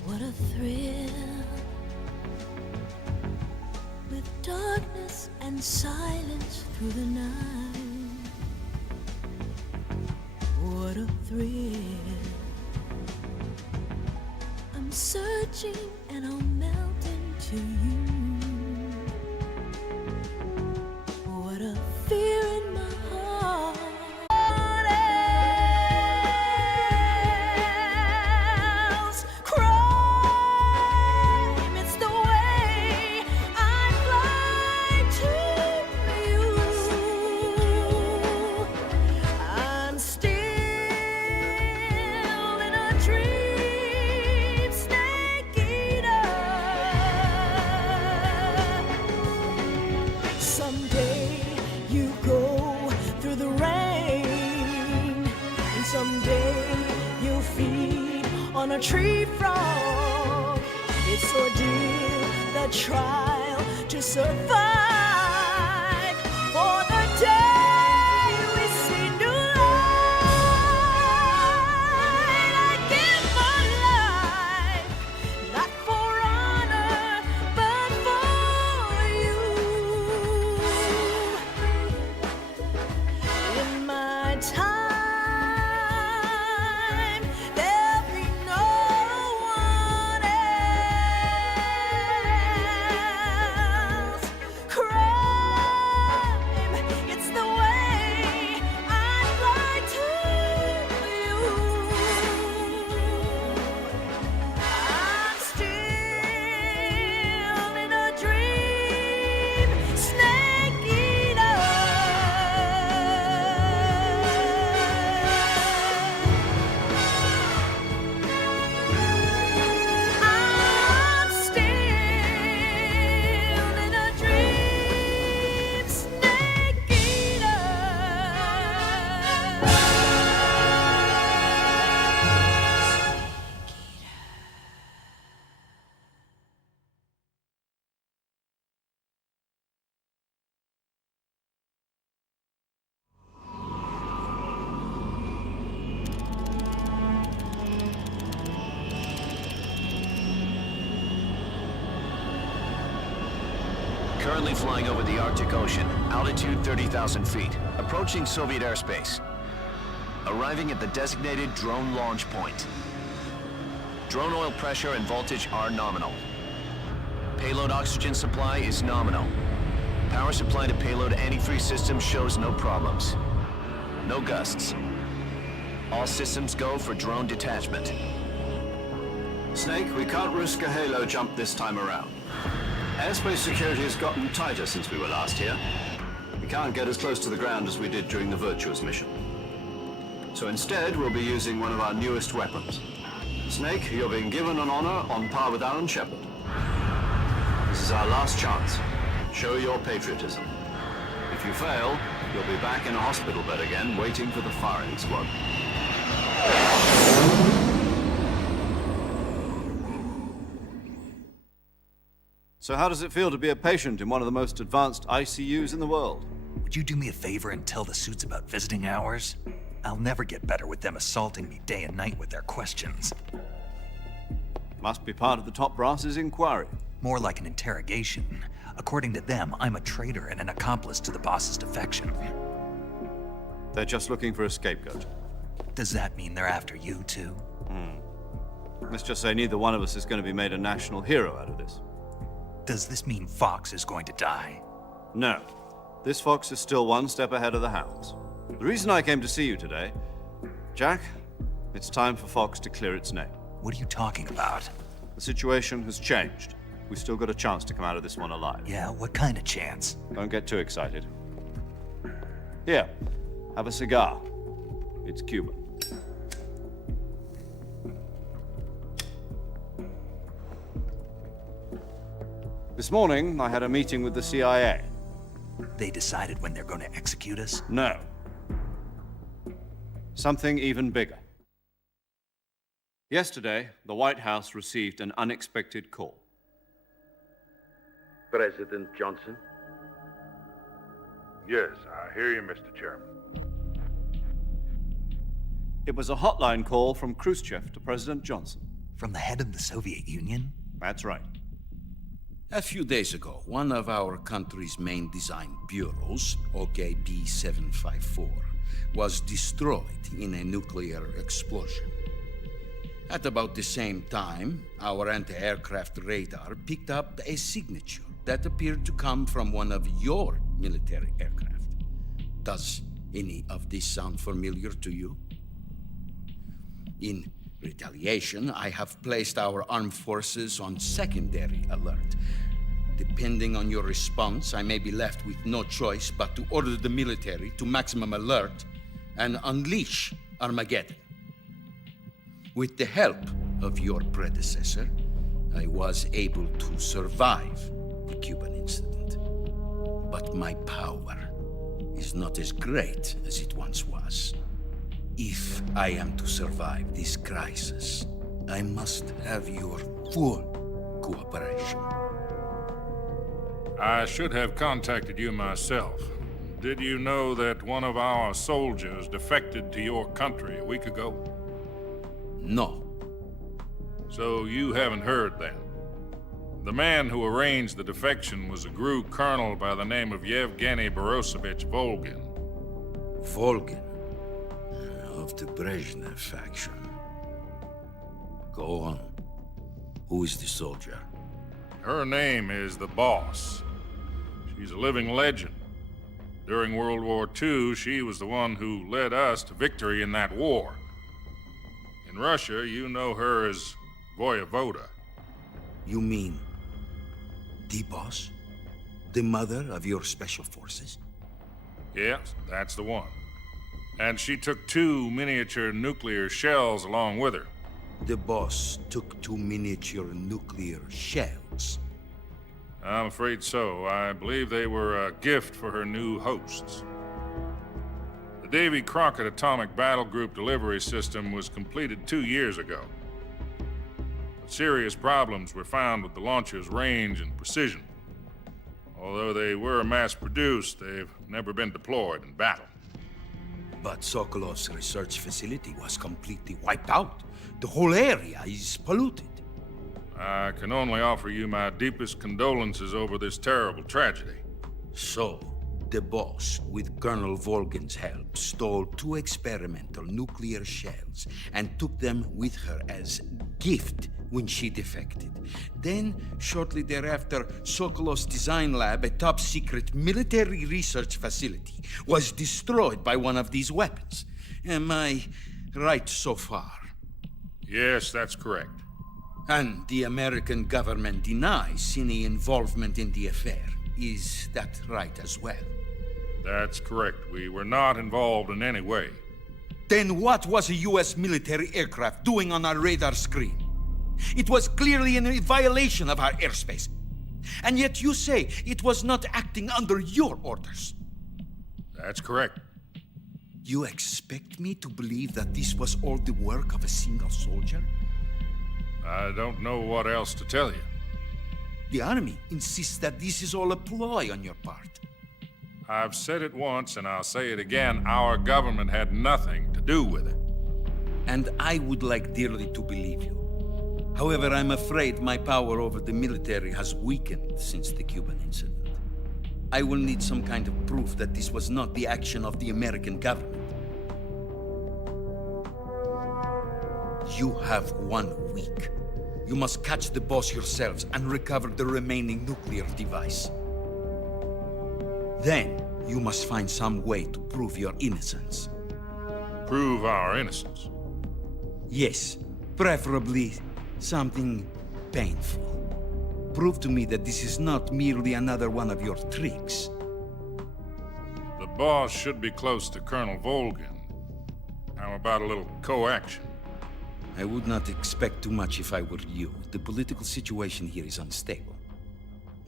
What a thrill, with darkness and silence through the night. What a thrill. I'm searching and I'll melt into you. What a fear in my heart. On a tree frog, it's ordeal, the trial to survive. For the day we see new light, I give my life, not for honor, but for you. In my time, Currently flying over the Arctic Ocean, altitude 30,000 feet, approaching Soviet airspace. Arriving at the designated drone launch point. Drone oil pressure and voltage are nominal. Payload oxygen supply is nominal. Power supply to payload antifreeze systems shows no problems. No gusts. All systems go for drone detachment. Snake, we can't risk a halo jump this time around. Airspace security has gotten tighter since we were last here. We can't get as close to the ground as we did during the Virtuous mission. So instead, we'll be using one of our newest weapons. Snake, you're being given an honor on par with Alan Shepard. This is our last chance. Show your patriotism. If you fail, you'll be back in a hospital bed again, waiting for the firing squad. So how does it feel to be a patient in one of the most advanced ICUs in the world? Would you do me a favor and tell the suits about visiting hours? I'll never get better with them assaulting me day and night with their questions. Must be part of the top brass's inquiry. More like an interrogation. According to them, I'm a traitor and an accomplice to the boss's defection. They're just looking for a scapegoat. Does that mean they're after you, too? Let's just say neither one of us is going to be made a national hero out of this. Does this mean Fox is going to die? No. This Fox is still one step ahead of the Hounds. The reason I came to see you today, Jack, it's time for Fox to clear its name. What are you talking about? The situation has changed. We've still got a chance to come out of this one alive. Yeah, what kind of chance? Don't get too excited. Here, have a cigar. It's Cuban. This morning, I had a meeting with the CIA. They decided when they're going to execute us? No. Something even bigger. Yesterday, the White House received an unexpected call. President Johnson? Yes, I hear you, Mr. Chairman. It was a hotline call from Khrushchev to President Johnson. From the head of the Soviet Union? That's right. A few days ago, one of our country's main design bureaus, OKB 754, was destroyed in a nuclear explosion. At about the same time, our anti-aircraft radar picked up a signature that appeared to come from one of your military aircraft. Does any of this sound familiar to you? In retaliation, I have placed our armed forces on secondary alert. Depending on your response, I may be left with no choice but to order the military to maximum alert and unleash Armageddon. With the help of your predecessor, I was able to survive the Cuban incident. But my power is not as great as it once was. If I am to survive this crisis, I must have your full cooperation. I should have contacted you myself. Did you know that one of our soldiers defected to your country a week ago? No. So you haven't heard then. The man who arranged the defection was a GRU colonel by the name of Yevgeny Borosovich Volgin. Volgin? Of the Brezhnev faction. Go on. Who is the soldier? Her name is the Boss. She's a living legend. During World War II, she was the one who led us to victory in that war. In Russia, you know her as Voyevoda. You mean the Boss? The mother of your special forces? Yes, that's the one. And she took 2 miniature nuclear shells along with her. The Boss took 2 miniature nuclear shells? I'm afraid so. I believe they were a gift for her new hosts. The Davy Crockett Atomic Battle Group delivery system was completed 2 years ago. But serious problems were found with the launcher's range and precision. Although they were mass-produced, they've never been deployed in battle. But Sokolov's research facility was completely wiped out. The whole area is polluted. I can only offer you my deepest condolences over this terrible tragedy. So, the boss, with Colonel Volgin's help, stole 2 experimental nuclear shells and took them with her as gift when she defected. Then, shortly thereafter, Sokolov's design lab, a top-secret military research facility, was destroyed by one of these weapons. Am I right so far? Yes, that's correct. And the American government denies any involvement in the affair. Is that right as well? That's correct. We were not involved in any way. Then what was a U.S. military aircraft doing on our radar screen? It was clearly in violation of our airspace. And yet you say it was not acting under your orders. That's correct. You expect me to believe that this was all the work of a single soldier? I don't know what else to tell you. The Army insists that this is all a ploy on your part. I've said it once, and I'll say it again. Our government had nothing to do with it. And I would like dearly to believe you. However, I'm afraid my power over the military has weakened since the Cuban incident. I will need some kind of proof that this was not the action of the American government. You have 1 week. You must catch the boss yourselves and recover the remaining nuclear device. Then, you must find some way to prove your innocence. Prove our innocence? Yes, preferably something painful. Prove to me that this is not merely another one of your tricks. The boss should be close to Colonel Volgin. How about a little co-action? I would not expect too much if I were you. The political situation here is unstable.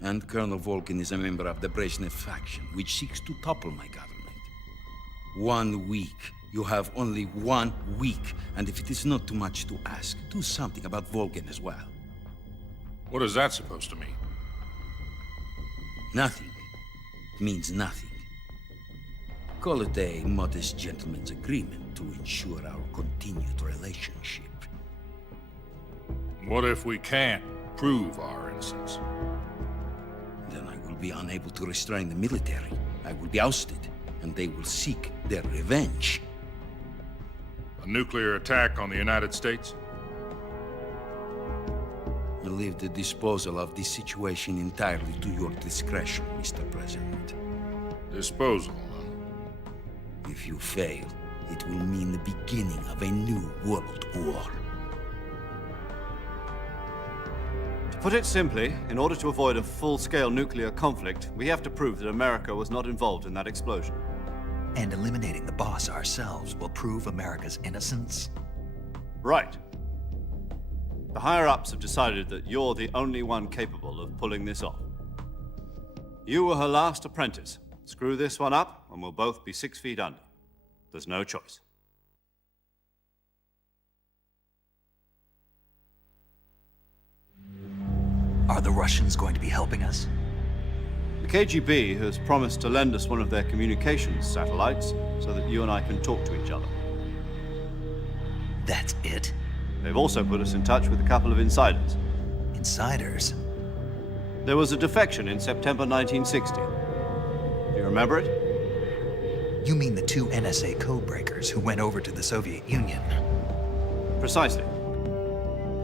And Colonel Volgin is a member of the Brezhnev faction, which seeks to topple my government. 1 week. You have only 1 week. And if it is not too much to ask, do something about Volgin as well. What is that supposed to mean? Nothing. It means nothing. Call it a modest gentleman's agreement to ensure our continued relationship. What if we can't prove our innocence? Then I will be unable to restrain the military. I will be ousted, and they will seek their revenge. A nuclear attack on the United States? I leave the disposal of this situation entirely to your discretion, Mr. President. Disposal, huh? If you fail, it will mean the beginning of a new world war. To put it simply, in order to avoid a full-scale nuclear conflict, we have to prove that America was not involved in that explosion. And eliminating the boss ourselves will prove America's innocence? Right. The higher-ups have decided that you're the only one capable of pulling this off. You were her last apprentice. Screw this one up, and we'll both be 6 feet under. There's no choice. Are the Russians going to be helping us? The KGB has promised to lend us one of their communications satellites so that you and I can talk to each other. That's it? They've also put us in touch with a couple of insiders. Insiders? There was a defection in September 1960. Do you remember it? You mean the 2 NSA codebreakers who went over to the Soviet Union? Precisely.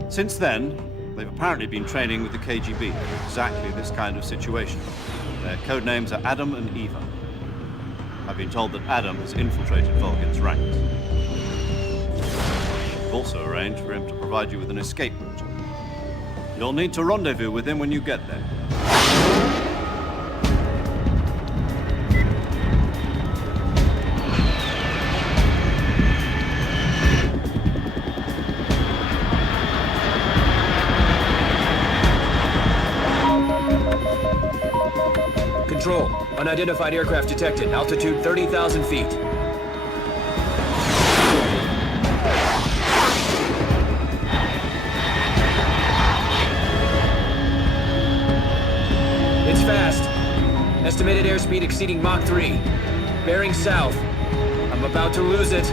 Since then, they've apparently been training with the KGB for exactly this kind of situation. Their code names are Adam and Eva. I've been told that Adam has infiltrated Volgin's ranks. We've also arranged for him to provide you with an escape route. You'll need to rendezvous with him when you get there. Control. Unidentified aircraft detected. Altitude 30,000 feet. It's fast. Estimated airspeed exceeding Mach 3. Bearing south. I'm about to lose it.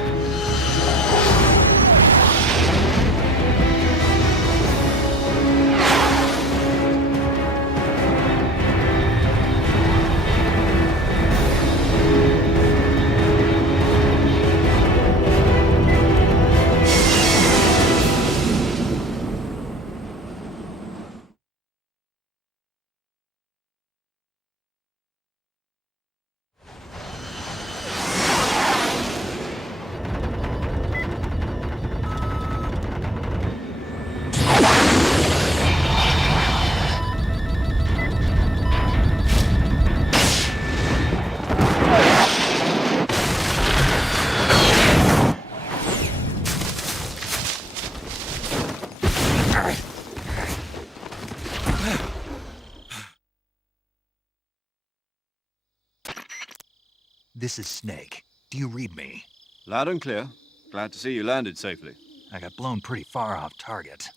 This is Snake. Do you read me? Loud and clear. Glad to see you landed safely. I got blown pretty far off target.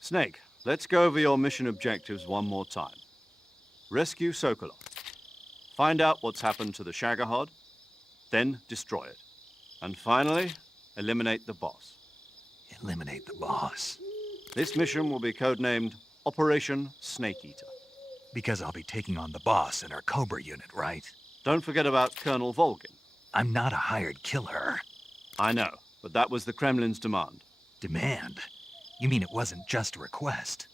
Snake, let's go over your mission objectives one more time. Rescue Sokolov. Find out what's happened to the Shagohod, then destroy it. And finally, eliminate the boss. Eliminate the boss. This mission will be codenamed Operation Snake Eater. Because I'll be taking on the boss in our Cobra unit, right? Don't forget about Colonel Volgin. I'm not a hired killer. I know, but that was the Kremlin's demand. Demand? You mean it wasn't just a request?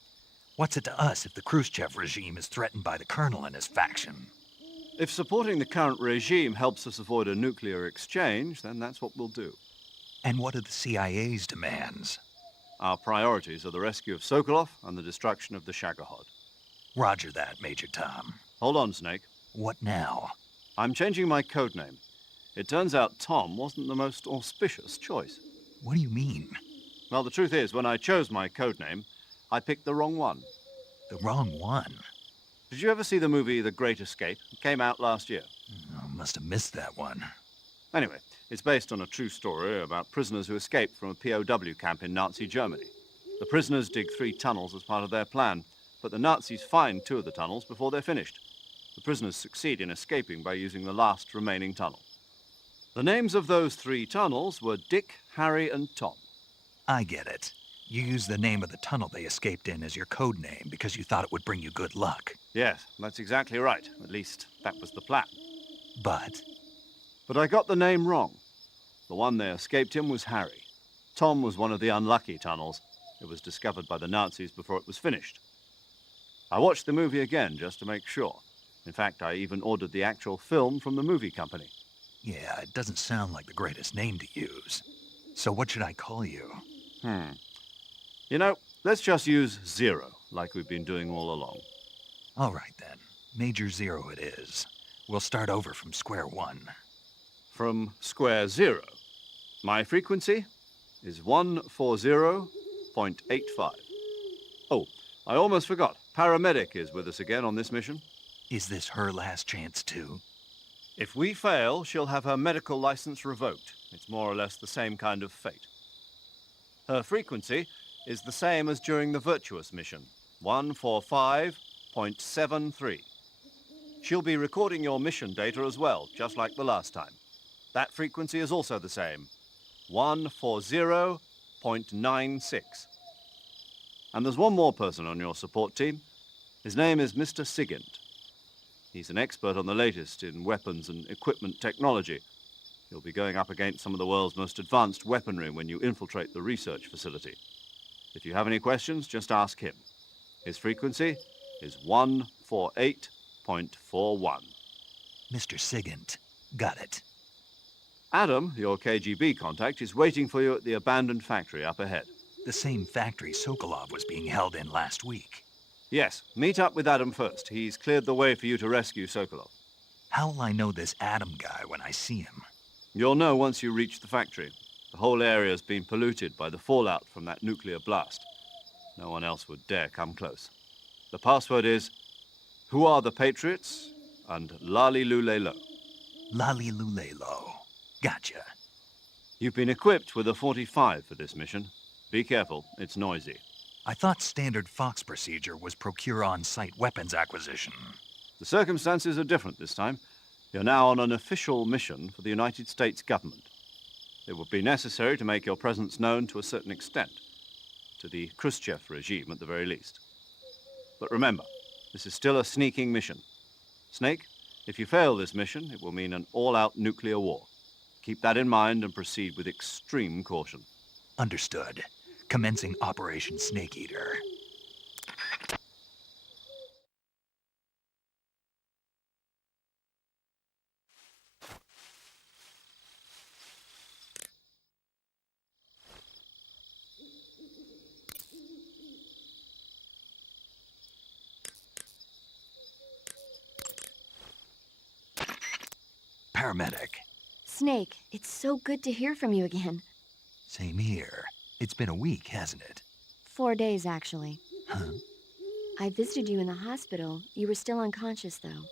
What's it to us if the Khrushchev regime is threatened by the Colonel and his faction? If supporting the current regime helps us avoid a nuclear exchange, then that's what we'll do. And what are the CIA's demands? Our priorities are the rescue of Sokolov and the destruction of the Shagohod. Roger that, Major Tom. Hold on, Snake. What now? I'm changing my codename. It turns out Tom wasn't the most auspicious choice. What do you mean? Well, the truth is, when I chose my codename, I picked the wrong one. The wrong one? Did you ever see the movie The Great Escape? It came out last year. Oh, must have missed that one. Anyway, it's based on a true story about prisoners who escaped from a POW camp in Nazi Germany. The prisoners dig 3 tunnels as part of their plan, but the Nazis find 2 of the tunnels before they're finished. The prisoners succeed in escaping by using the last remaining tunnel. The names of those 3 tunnels were Dick, Harry, and Tom. I get it. You used the name of the tunnel they escaped in as your code name because you thought it would bring you good luck. Yes, that's exactly right. At least, that was the plan. But I got the name wrong. The one they escaped in was Harry. Tom was one of the unlucky tunnels. It was discovered by the Nazis before it was finished. I watched the movie again just to make sure. In fact, I even ordered the actual film from the movie company. yeah, it doesn't sound like the greatest name to use. So what should I call you? You know, let's just use Zero, like we've been doing all along. All right, then. Major Zero it is. We'll start over from square one. From square 0. My frequency is 140.85. Oh, I almost forgot. Paramedic is with us again on this mission. Is this her last chance, too? If we fail, she'll have her medical license revoked. It's more or less the same kind of fate. Her frequency is the same as during the Virtuous mission, 145.73. She'll be recording your mission data as well, just like the last time. That frequency is also the same, 140.96. And there's one more person on your support team. His name is Mr. Sigint. He's an expert on the latest in weapons and equipment technology. You'll be going up against some of the world's most advanced weaponry when you infiltrate the research facility. If you have any questions, just ask him. His frequency is 148.41. Mr. Sigint. Got it. Adam, your KGB contact, is waiting for you at the abandoned factory up ahead. The same factory Sokolov was being held in last week. Yes, meet up with Adam first. He's cleared the way for you to rescue Sokolov. How will I know this Adam guy when I see him? You'll know once you reach the factory. The whole area's been polluted by the fallout from that nuclear blast. No one else would dare come close. The password is, "Who are the Patriots?" and Lali Lule Lo. Lali Lule Lo. Gotcha. You've been equipped with a 45 for this mission. Be careful, it's noisy. I thought standard Fox procedure was procure on-site weapons acquisition. The circumstances are different this time. You're now on an official mission for the United States government. It would be necessary to make your presence known to a certain extent, to the Khrushchev regime at the very least. But remember, this is still a sneaking mission. Snake, if you fail this mission, it will mean an all-out nuclear war. Keep that in mind and proceed with extreme caution. Understood. Commencing Operation Snake Eater. Paramedic. Snake, it's so good to hear from you again. Same here. It's been a week, hasn't it? 4 days, actually. Huh? I visited you in the hospital. You were still unconscious, though.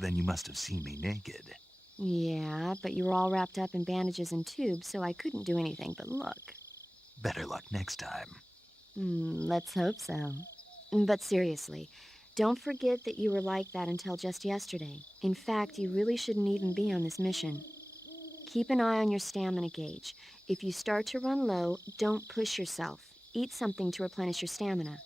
Then you must have seen me naked. Yeah, but you were all wrapped up in bandages and tubes, so I couldn't do anything but look. Better luck next time. Let's hope so. But seriously, don't forget that you were like that until just yesterday. In fact, you really shouldn't even be on this mission. Keep an eye on your stamina gauge. If you start to run low, don't push yourself. Eat something to replenish your stamina.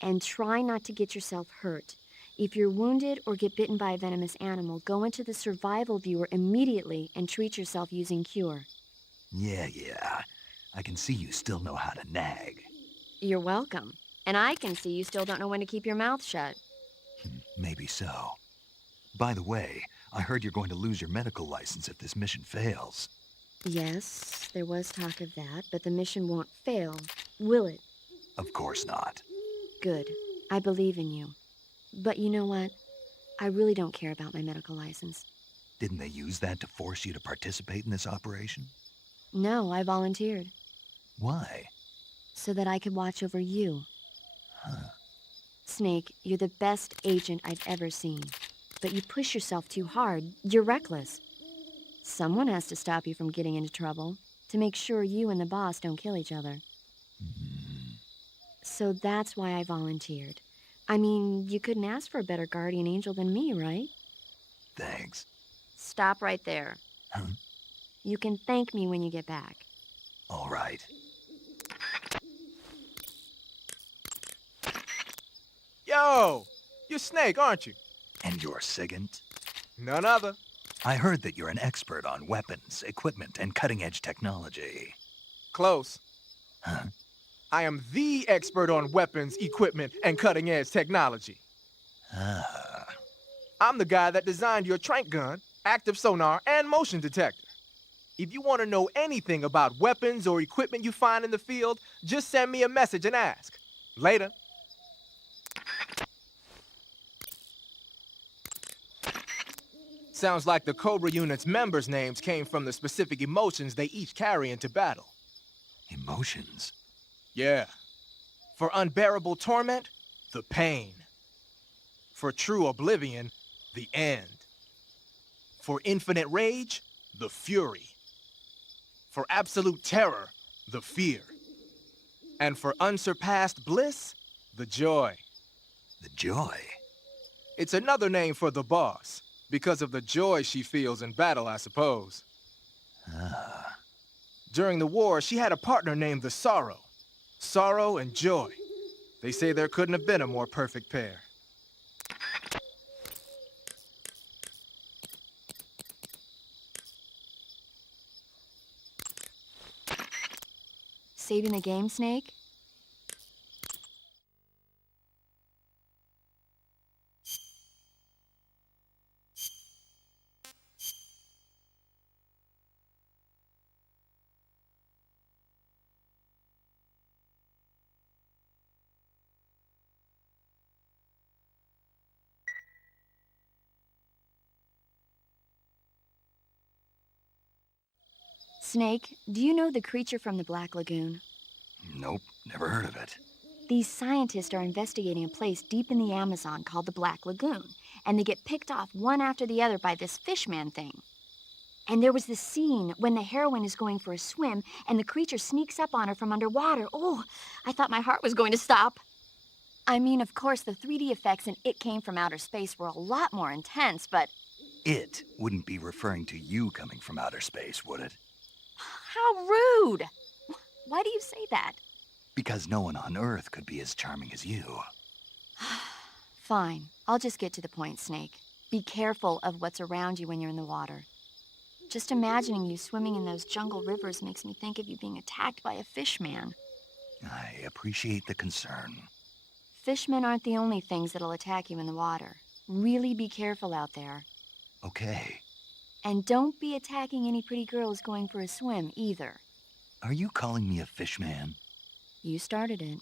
And try not to get yourself hurt. If you're wounded or get bitten by a venomous animal, go into the survival viewer immediately and treat yourself using Cure. Yeah. I can see you still know how to nag. You're welcome. And I can see you still don't know when to keep your mouth shut. Maybe so. By the way, I heard you're going to lose your medical license if this mission fails. Yes, there was talk of that, but the mission won't fail, will it? Of course not. Good. I believe in you. But you know what? I really don't care about my medical license. Didn't they use that to force you to participate in this operation? No, I volunteered. Why? So that I could watch over you. Snake, you're the best agent I've ever seen. But you push yourself too hard. You're reckless. Someone has to stop you from getting into trouble, to make sure you and the boss don't kill each other. So that's why I volunteered. I mean, you couldn't ask for a better guardian angel than me, right? Thanks. Stop right there. Huh? You can thank me when you get back. All right. Yo! You're Snake, aren't you? And you're Sigint? None other. I heard that you're an expert on weapons, equipment, and cutting-edge technology. Close. Huh? I am the expert on weapons, equipment, and cutting-edge technology. Ah. I'm the guy that designed your trank gun, active sonar, and motion detector. If you want to know anything about weapons or equipment you find in the field, just send me a message and ask. Later. Sounds like the Cobra unit's members' names came from the specific emotions they each carry into battle. Emotions? Yeah. For unbearable torment, the pain. For true oblivion, the end. For infinite rage, the fury. For absolute terror, the fear. And for unsurpassed bliss, the joy. The joy? It's another name for the boss, because of the joy she feels in battle, I suppose. Ah. During the war, she had a partner named the Sorrow. Sorrow and joy. They say there couldn't have been a more perfect pair. Saving the game, Snake? Snake, do you know the creature from the Black Lagoon? Nope, never heard of it. These scientists are investigating a place deep in the Amazon called the Black Lagoon, and they get picked off one after the other by this fishman thing. And there was this scene when the heroine is going for a swim, and the creature sneaks up on her from underwater. Oh, I thought my heart was going to stop. I mean, of course, the 3D effects in It Came from Outer Space were a lot more intense, but... It wouldn't be referring to you coming from outer space, would it? How rude! Why do you say that? Because no one on Earth could be as charming as you. Fine. I'll just get to the point, Snake. Be careful of what's around you when you're in the water. Just imagining you swimming in those jungle rivers makes me think of you being attacked by a fishman. I appreciate the concern. Fishmen aren't the only things that'll attack you in the water. Really be careful out there. Okay. And don't be attacking any pretty girls going for a swim, either. Are you calling me a fishman? You started it.